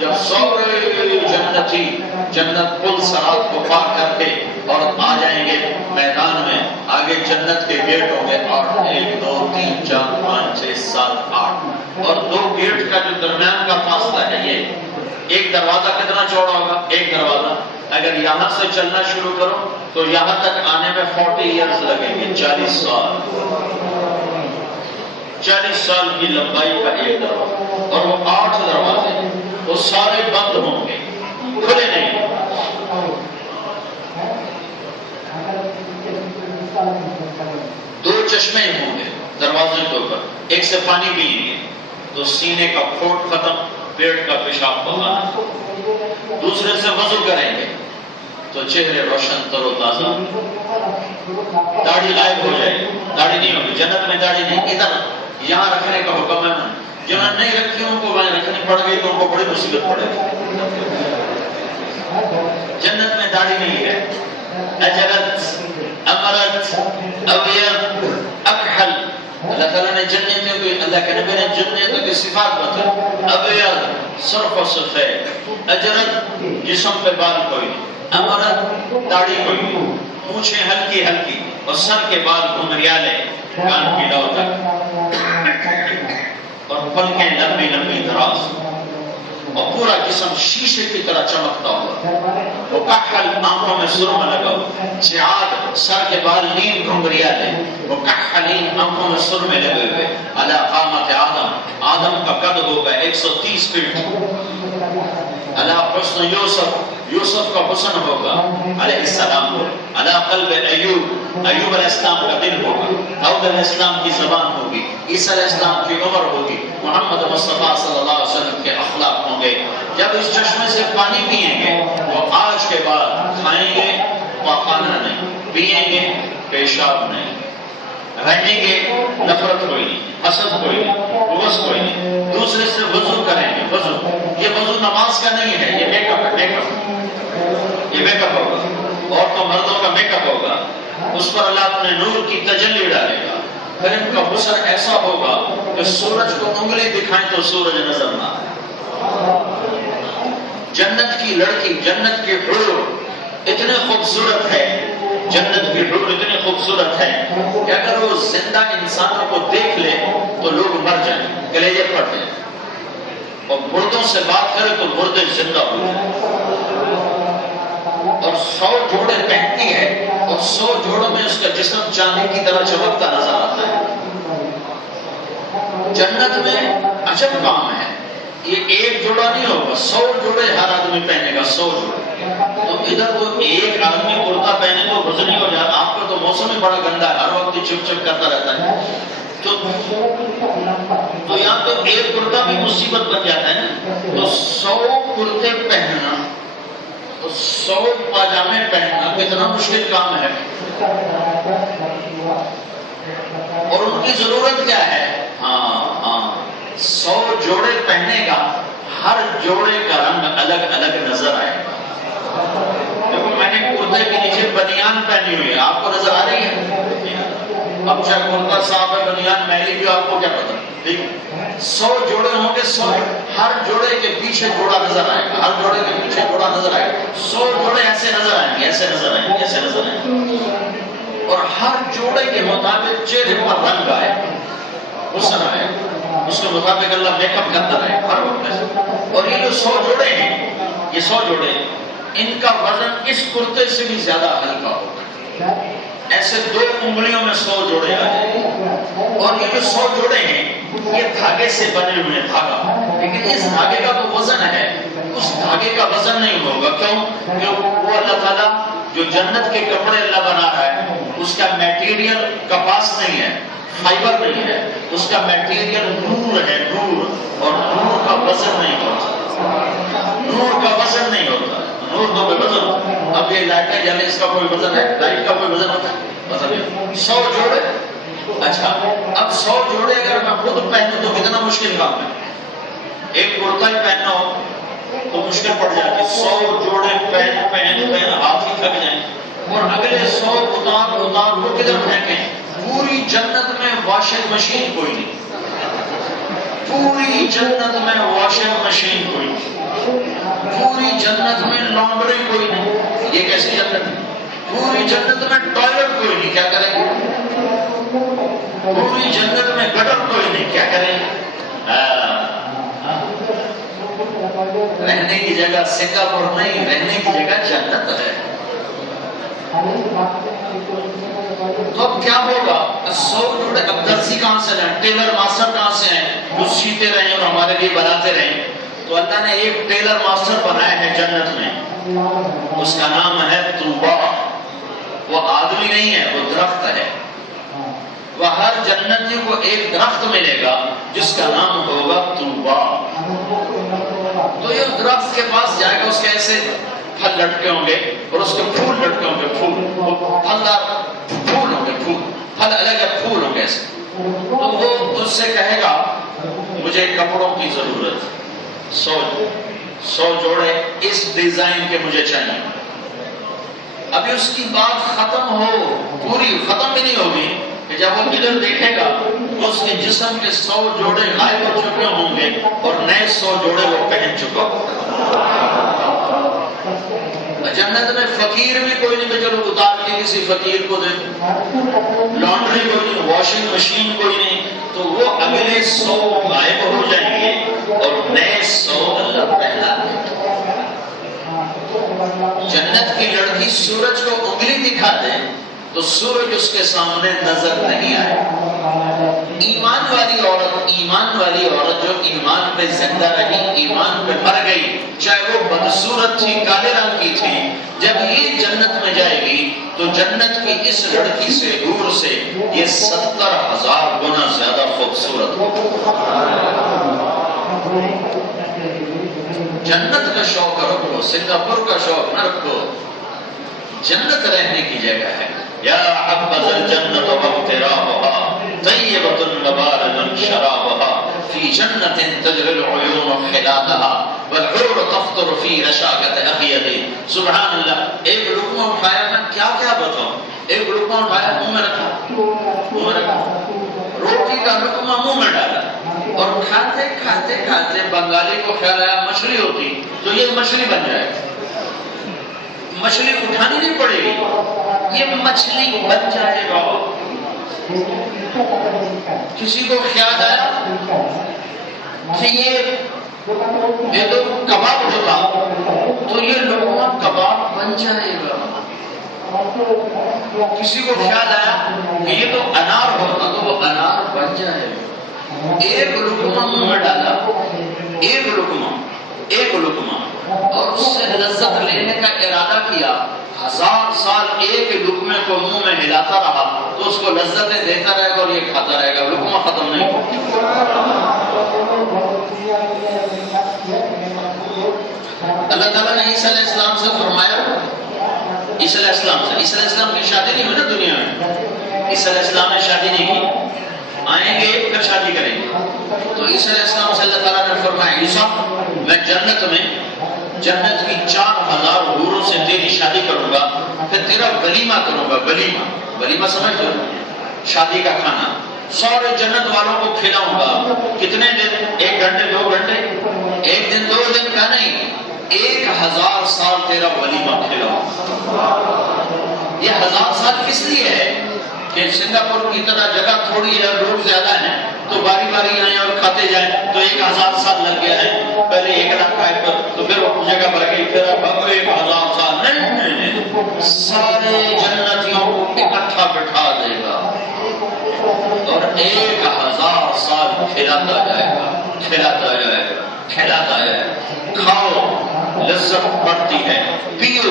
جب سورے جنتی جنت پل صراط کو پار کر کے اور آ جائیں گے میدان میں، آگے جنت کے گیٹ ہوں گے 8، 1 2 3 4 5 6 7 8، اور 2 گیٹ کا جو درمیان کا فاصلہ ہے، یہ ایک دروازہ کتنا چوڑا ہوگا؟ ایک دروازہ اگر یہاں سے چلنا شروع کرو تو یہاں تک آنے میں 40 ایئرز لگیں گے، 40 سال، 40 سال کی لمبائی کا ایک دروازہ، اور وہ 8 دروازے وہ سارے بند ہوں گے، کھلے نہیں۔ دو چشمے ہوں گے دروازے کے اوپر، ایک سے پانی پئیں گے تو سینے کا پھوٹ ختم، پیٹ کا پیشاب بہانا، دوسرے سے وضو کریں گے تو چہرے روشن تر و تازہ، داڑھی غائب ہو جائے گی، داڑھی نہیں ہوگی جنت میں، داڑھی نہیں، ادھر یہاں رکھنے کا حکم ہے، جہاں نہیں رکھی ان کو وہاں رکھنی پڑ گئی تو ان کو بڑی مصیبت پڑے گی۔ جنت میں داڑھی نہیں ہے، اجرت، امرت، ابیض، اکحل، اللہ تعالیٰ نے جنتوں کی، اللہ کے نبی نے جنتوں کی صفات بتائی، ابیض سرخ و سفید، اجرت جسم پہ بال کوئی نہیں، امرت داڑھی کوئی نہیں، مونچھیں ہلکی ہلکی اور سر کے بال گھنگریالے کان کی لو تک، اور پلکیں لمبی لمبی دراز، اور پورا جسم شیشے کی طرح چمکتا ہوا، وکحل آنکھوں میں سرما لگا ہوا، جعاد سر کے بال نیم گھنگریالے، وکحلین آنکھوں میں سرمے لگے ہوئے، علی قامت آدم، آدم کا قد ہوگا 130 فٹ، علی حسن یوسف، یوسف کا حسن ہوگا علیہ السلام کو، علی قلب ایوب، ایوب علیہ السلام کا دل ہوگا، داؤد علیہ السلام کی زبان ہوگی، عیسیٰ علیہ السلام کی عمر ہوگی، محمد مصطفیٰ صلی اللہ علیہ وسلم کے اخلاق ہوں گے۔ جب اس چشمے سے پانی پئیں گے وہ آج کے بعد کھائیں گے پاخانہ نہیں، پئیں گے پیشاب نہیں، رہیں گے نفرت کوئی نہیں، حسد کوئی نہیں، بغض کوئی نہیں، دوسرے سے وضو کریں گے، وضو، یہ وضو نماز کا نہیں ہے، یہ میک اپ ہے، میک اپ، یہ میک اپ ہوگا، عورتوں مردوں کا میک اپ ہوگا، اس پر اللہ اپنے نور کی تجلی ڈالے گا، پھر ان کا حسن ایسا ہوگا کہ سورج کو انگلی دکھائیں تو سورج نظر نہ آئے، جنت کی لڑکی، جنت کی حور اتنے خوبصورت ہے، جنت کی حور اتنی خوبصورت ہے کہ اگر وہ زندہ انسانوں کو دیکھ لے تو لوگ مر جائیں، کلیجے پھٹ جائیں، اور مردوں سے بات کرے تو مردے زندہ ہو جائیں، اور 100 جوڑے پہنتی ہے اور 100 جوڑوں میں اس کا جسم چاندی کی طرح چمکتا نظر آتا ہے۔ جنت میں عجب کام ہے، یہ ایک جوڑا نہیں ہوگا، 100 جوڑے ہر آدمی پہنے گا، 100 جوڑے۔ تو ادھر تو ایک آدمی کرتا پہنے تو غسل نہیں ہو جائے، آپ کا تو موسم ہی بڑا گندا ہے، ہر وقت چپ چپ کرتا رہتا ہے، تو یہاں تو ایک کرتا بھی مصیبت بن جاتا ہے نا۔ تو 100 کرتے پہننا، تو 100 پاجامے پہننا کتنا مشکل کام ہے، اور ان کی ضرورت کیا ہے؟ ہاں 100 جوڑے پہنے گا، ہر جوڑے کا رنگ الگ الگ نظر آئے گا۔ دیکھو میں نے کرتے کے نیچے بنیان پہنی ہوئی ہے، آپ کو نظر آ رہی ہے؟ اب چاہے کرتا صاحب ہے، بنیان میلی بھی، آپ کو کیا پتا؟ ٹھیک، 100 جوڑے ہوں گے، 100 ہر جوڑے کے پیچھے جوڑا نظر آئے گا، ہر جوڑے کے پیچھے جوڑا نظر آئے گا، 100 جوڑے ایسے نظر آئیں گے، ایسے نظر آئیں گے، ایسے نظر آئیں گے، اور ہر جوڑے کے مطابق چہرے پر رنگ آئے، حسن آئے، اس کے مطابق اللہ میک اپ کرتا رہے ہر وقت۔ اور یہ جو 100 جوڑے ہیں، یہ 100 جوڑے، ان کا وزن اس کرتے سے بھی زیادہ ہلکا ہوگا، ایسے 2 انگلیوں میں 100 جوڑے آ جائیں گے۔ اور یہ جو 100 جوڑے ہیں یہ دھاگے سے بنے ہوئے دھاگا، لیکن اس دھاگے کا تو وزن ہے، اس دھاگے کا وزن نہیں ہوگا، کیوں؟ کیوں وہ اللہ تعالیٰ جو جنت کے کپڑے اللہ بنا رہا ہے اس کا میٹیریل کپاس نہیں ہے، فائبر نہیں ہے، اس کا میٹیریل نور ہے، نور، اور نور کا وزن نہیں ہوتا، نور کا وزن نہیں ہوتا، نور تو بے وزن ہوتا۔ اب یہ لائٹیں جلے، اس کا کوئی وزن ہے؟ لائٹ کا کوئی وزن ہوتا ہے؟ وزن نہیں۔ 100 جوڑے، اچھا اب 100 جوڑے اگر میں خود پہنوں تو کتنا مشکل کام ہے، ایک کرتا ہی پہننا ہو تو مشکل پڑ جاتی، 100 جوڑے پہن ہاتھ ہی تھک جائیں، اور اگلے 100 اتار وہ کدھر پھینکیں؟ پوری جنت میں واشنگ مشین کوئی نہیں، پوری جنت میں واشنگ مشین کوئی نہیں، پوری جنت میں لانڈری کوئی نہیں، یہ کیسی جنت ہے؟ پوری جنت میں ٹوائلٹ کوئی نہیں، کیا کریں گے؟ پوری جنت میں گٹر کوئی نہیں، کیا کریں گے؟ رہنے کی جگہ سنگاپور نہیں، رہنے کی جگہ جنت ہے۔ تو اب کیا ہوگا؟ 100 جوڑے، اب درزی کہاں سے لائیں؟ ٹیلر ماسٹر کہاں سے ہیں جو سیتے رہیں اور ہمارے لیے بناتے رہیں؟ تو اللہ نے ایک ٹیلر ماسٹر بنایا ہے جنت میں، اس کا نام ہے طوبا۔ وہ آدمی نہیں ہے، وہ درخت ہے، وہ ہر جنتی کو ایک درخت ملے گا جس کا نام ہوگا طوبا۔ تو یہ درخت کے پاس جائے گا، اس کے ایسے پھل لٹکے ہوں گے اور اس کے پھول لٹکے ہوں گے، پھول پھلدار پھول ہوں گے، پھل الگ پھول ہوں گے ایسے۔ تو وہ اس سے کہے گا مجھے کپڑوں کی ضرورت، 100 جوڑے اس ڈیزائن کے مجھے چاہیے۔ ابھی اس کی بات ختم ہو، پوری ختم بھی نہیں ہوگی کہ جب وہ ادھر دیکھے گا تو اس کے جسم کے 100 جوڑے غائب ہو چکے ہوں گے اور نئے 100 جوڑے وہ پہن چکا ہوگا۔ جنت میں فقیر بھی کوئی نہیں، تو چلو اتار کے کسی فقیر کو دے، لانڈری کوئی نہیں، واشنگ مشین کوئی نہیں، تو وہ اگلے 100 غائب ہو جائیں گے اور نئے 100 اللہ پہنا دے۔ جنت کی لڑکی سورج کو انگلی دکھا دے تو سورج اس کے سامنے نظر نہیں آئے۔ ایمان والی عورت جو ایمان پہ زندہ رہی، ایمان پہ مر گئی، چاہے وہ بدصورت تھی، کالے رنگ کی تھی، جب یہ جنت میں جائے گی تو جنت کی اس لڑکی سے، حور سے، یہ 70,000 گنا زیادہ خوبصورت ہوگا۔ جنت کا شوق رکھو، سنگاپور کا شوق نہ رکھو، جنت رہنے کی جگہ ہے۔ یا حبذ الجنت واغترابها طیبۃ وبارد شرابها فی جنت تجری العیون خلالها والحور تفطر فی رشاقۃ اخیۃ۔ سبحان اللہ، ایک لقمہ اٹھایا، میں کیا بتاؤں، ایک لقمہ اٹھایا، منہ میں رکھا، روٹی کا لقمہ منہ میں ڈالا اور کھاتے کھاتے کھاتے بنگالی کو خیال آیا مچھلی ہوتی تو یہ مچھلی بن جائے، مچھلی اٹھانی نہیں پڑے گی، یہ مچھلی بن جائے گا۔ کسی کو خیال آیا کہ یہ تو کباب ہوتا تو یہ لقمہ کباب بن جائے گا۔ کسی کو خیال آیا کہ یہ تو انار ہوتا تو وہ انار بن جائے گا۔ ایک لقمہ منہ میں ڈالا، ایک لقمہ اور اس سے لذت لینے کا ارادہ کیا، 1000 سال ایک لقمے کو منہ میں ہلاتا رہا تو اس کو لذتیں دیتا رہے گا اور یہ کھاتا رہے گا، لقمہ ختم نہیں ہوگا۔ اللہ تعالیٰ نے عیسیٰ علیہ السلام سے فرمایا، عیسیٰ علیہ السلام کی شادی نہیں ہوئی نا دنیا میں، عیسیٰ علیہ السلام نے شادی نہیں کی، آئیں گے پھر شادی کریں گے۔ تو عیسیٰ علیہ السلام سے اللہ تعالیٰ نے فرمایا عیسیٰ میں جنت کی 4000 حوروں سے تیری شادی کروں گا، پھر تیرا ولیمہ کروں گا۔ ولیمہ سمجھتے ہو؟ شادی کا کھانا سارے جنت والوں کو کھلاؤں گا۔ کتنے دن؟ 1 گھنٹے 2 گھنٹے، 1 دن 2 دن کا نہیں، 1000 سال تیرا ولیمہ کھلاؤں۔ یہ 1000 سال کس لیے ہے کہ سنگاپور کی طرح جگہ تھوڑی ہے، لوگ زیادہ ہیں تو باری باری آئیں اور کھاتے جائیں، تو 1000 سال لگ گیا ہے۔ پہلے 1 لاکھ آئے تو پھر وہ جگہ بھر گئی، پھر اب 1000 سال نہیں، سارے جنتیوں کو اکٹھا بٹھا دے گا اور 1000 سال کھلاتا جائے گا۔ کھاؤ لذت بڑھتی ہے، پیو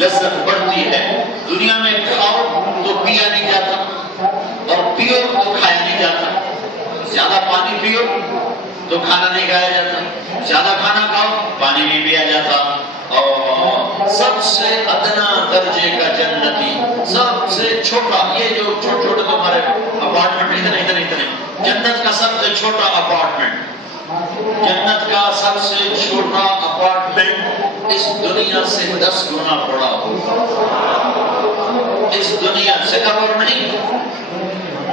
لذت بڑھتی ہے۔ دنیا میں کھاؤ تو پیا نہیں جاتا اور پیو تو کھایا نہیں جاتا۔ زیادہ پانی پیو تو کھانا نہیں کھایا جاتا، زیادہ کھانا کھاؤ پانی نہیں پیا جاتا۔ اور سب سے ادنا درجے کا جنتی، سب سے چھوٹا، یہ جو چھوٹے چھوٹے تمہارے اپارٹمنٹ اتنے جنت کا سب سے چھوٹا اپارٹمنٹ، جنت کا سب سے چھوٹا اپارٹمنٹ اس دنیا سے 10 گنا بڑا ہوگا۔ اس دنیا سے سنگاپور نہیں،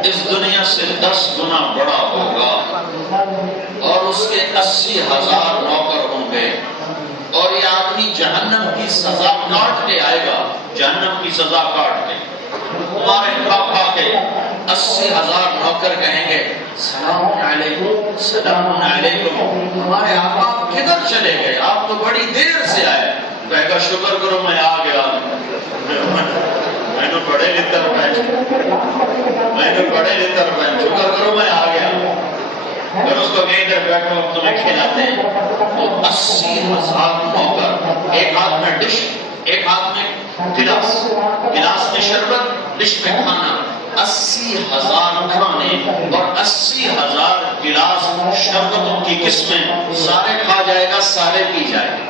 اس دنیا سے 10 گنا بڑا ہوگا اور اس کے 80,000 نوکر ہوں گے اور یہ آدمی جہنم کی سزا کاٹ کے آئے گا، جہنم کی سزا کاٹ کے ہمارے کھا کے 80,000 نوکر کہیں گے سلام علیکم سلام علیکم، ہمارے آقا کدھر چلے گئے؟ آپ تو بڑی دیر سے آئے۔ کہے گا شکر کرو میں آ گیا، میں نے بڑے لتر بہن، شکر کرو میں آ گیا۔ پھر اس کو کہیں ادھر بیٹھو ہم تمہیں کھلاتے ہیں۔ تو 80,000 نوکر، ایک ہاتھ میں ڈش، ایک ہاتھ میں گلاس میں شربت، ڈش میں کھانا، 80,000 کھانے اور 80,000 گلاس شربتوں کی قسمیں، سارے کھا جائے گا، سارے پی جائے گا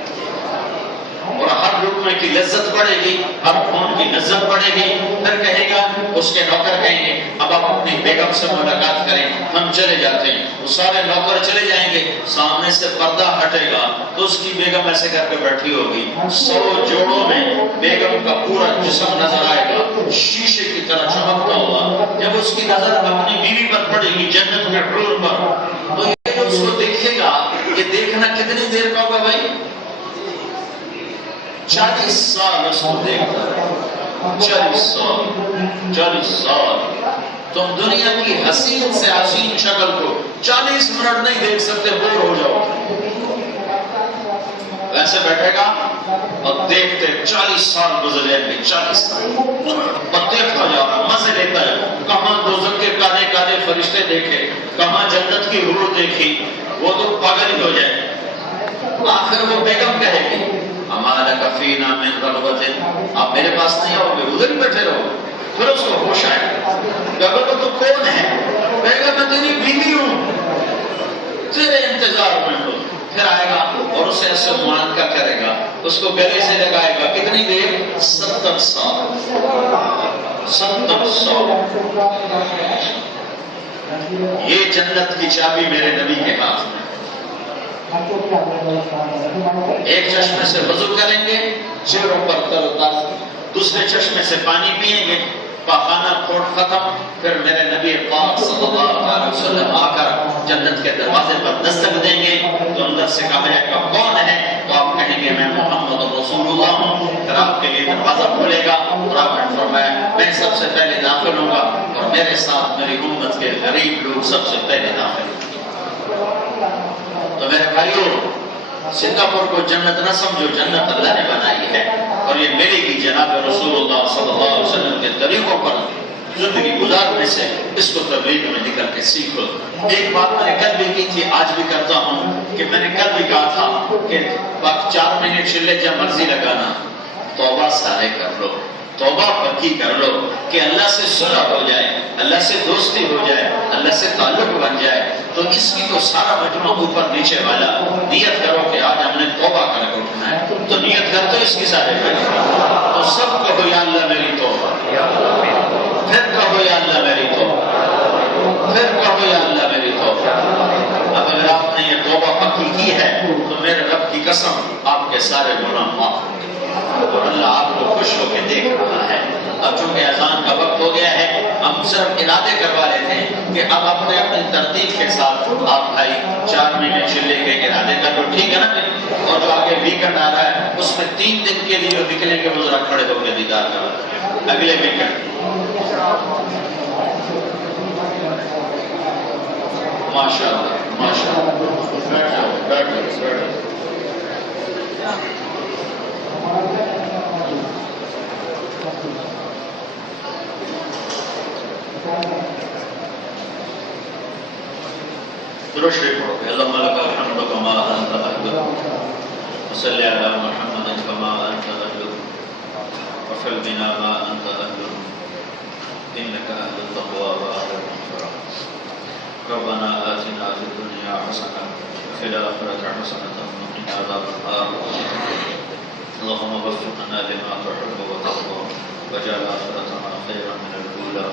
اور ہر لقمے کی لذت بڑھے گی، ہر خون کی لذت بڑھے گی۔ پھر کہے گا، اس کے نوکر کہیں گے اب آپ اپنی بیگم سے ملاقات کریں، ہم چلے جاتے ہیں۔ وہ سارے نوکر چلے جائیں گے، سامنے سے پردہ ہٹے گا تو اس کی بیگم ایسے کر کے بیٹھی ہوگی، 100 جوڑوں میں بیگم کا پورا جسم نظر آئے گا، شیشے کی طرح چمکتا ہوا۔ جب اس کی نظر اپنی بیوی پر پڑے گی جنت کے حور پر، تو یہ اس کو دیکھے گا، یہ دیکھنا کتنی دیر کا ہوگا بھائی؟ 40 سال اس کو دیکھتا ہے، 40 سال۔ تم دنیا کی حسین سے حسین شکل کو 40 منٹ نہیں دیکھ سکتے، بور ہو جاؤ۔ ویسے بیٹھے گا اور دیکھتے 40 سال گزر جائیں گے، 40 سال اور دیکھتا جا رہا، مزے لیتا ہے۔ کہاں دوزخ کے کالے کالے فرشتے دیکھے، کہاں جنت کی حور دیکھی، وہ تو پاگل ہی ہو جائے۔ آخر وہ بیگم کہے گی ہمارا کفینا من رغبت، آپ میرے پاس نہیں آؤ گے، ادھر ہی بیٹھے رہو۔ پھر اس کو ہوش آئے گا، تو کون ہے؟ کہے گا میں تیری بیوی ہوں، تیرے انتظار میں ہوں۔ پھر آئے گا اور اسے ایسے معانقہ کرے گا، اس کو گلے سے لگائے گا، کتنی دیر؟ 70 سال۔ 70 سال۔ یہ جنت کی چابی میرے نبی کے ہاتھ میں۔ ایک چشمے سے وضو کریں گے، چہروں پر تر و تازہ، دوسرے چشمے سے پانی پیئیں گے، پاخانہ کھوٹ ختم۔ پھر میرے نبی پاک صلی اللہ علیہ وسلم آ کر جنت کے دروازے پر دستک دیں گے تو اندر سے کہا جائے گا کون ہے؟ تو آپ کہیں گے میں محمد رسول اللہ ہوں. پھر آپ کے لیے دروازہ کھلے گا اور آپ نے فرمایا میں سب سے پہلے داخل ہوں گا اور میرے ساتھ میری امت کے غریب لوگ سب سے پہلے داخل ہوں. تو میرے بھائیوں، سنگاپور کو جنت نہ سمجھو، جنت اللہ نے بنائی ہے اور یہ ملے گی جناب رسول اللہ صلی اللہ علیہ وسلم کے طریقوں پر زندگی گزارنے سے. اس کو تبلیغ میں نکل کے سیکھو. ایک بات میں نے کل بھی کی تھی، آج بھی کرتا ہوں کہ میں نے کل بھی کہا تھا کہ 4 مہینے چلے جب مرضی لگانا، توبہ سارے کر لو، توبہ پکی کر لو کہ اللہ سے صلح ہو جائے، اللہ سے دوستی ہو جائے، اللہ سے تعلق بن جائے. تو اس کی تو سارا مجموعہ اوپر نیچے والا نیت کرو کہ آج ہم نے توبہ کر کے اٹھنا ہے. تو نیت کر تو اس کی سارے تو سب کہو یا اللہ میری توبہ، پھر کہو یا اللہ میری توبہ، پھر کہو یا اللہ میری توبہ. اب اگر آپ نے یہ توبہ پکی کی ہے تو میرے رب کی قسم آپ کے سارے گناہ معاف ہوں گے اور اللہ آپ کو خوش ہو کے دیکھ رہا ہے. اب چونکہ اذان کا وقت ہو گیا ہے، ہم صرف ارادے کروا لیتے ہیں کہ اب اپنے اپنی ترتیب کے ساتھ آپ بھائی 4 مہینے چلے کے ارادے کر لو، ٹھیک ہے نا؟ اور جو آگے ویکنڈ آ رہا ہے اس میں 3 دن کے لیے جو نکلیں گے وہ ذرا کھڑے ہو کے دیدار کرو اگلے ویکنڈ. ماشاء اللہ ماشاء اللہ. بیٹھ جاؤ بیٹھ جاؤ. درود شریف پڑھو کہ اللہم لک الحمد کما انت اہل وصلی علی محمد کما انت اہل وفعل بنا ما انت اہل انک اہل التقوی واہل المغفرہ. ربنا آتنا فی الدنیا حسنہ وفی الآخرۃ حسنۃ وقنا عذاب النار. اللهم وفقنا لما تحب وترضى واجعل آخرتنا خيرا من الأولى.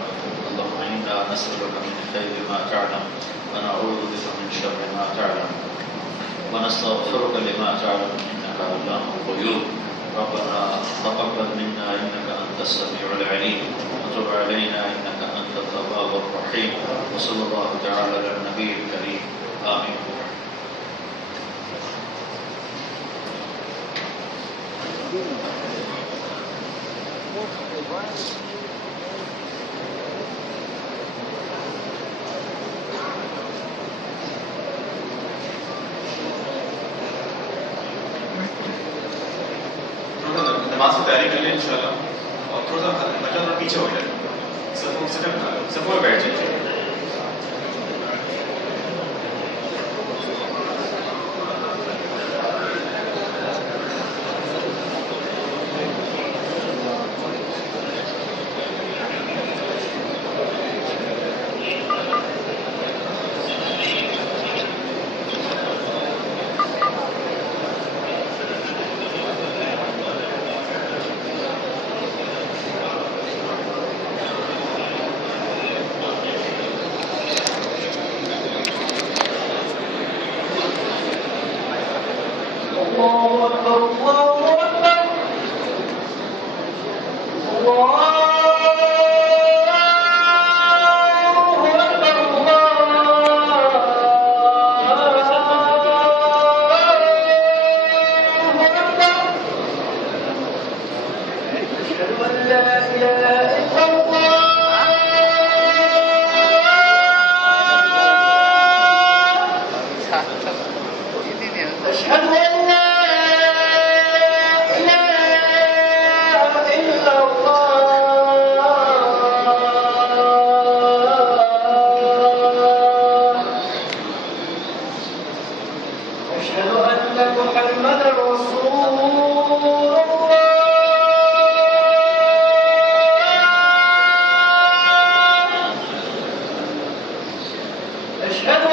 اللهم إنا نسألك من خير ما تعلم ونعوذ بك من شر ما تعلم ونستغفرك لما تعلم إنك علام الغيوب. ربنا تقبل منا إنك أنت السميع العليم وتب علينا إنك أنت التواب الرحيم. وصلى الله تعالى على النبي الكريم. آمين. نماز کی تیاری کر لیں انشاءاللہ اور تھوڑا سا بچہ تھوڑا پیچھے ہو جائے، سب میں بیٹھ جائیے. أشهد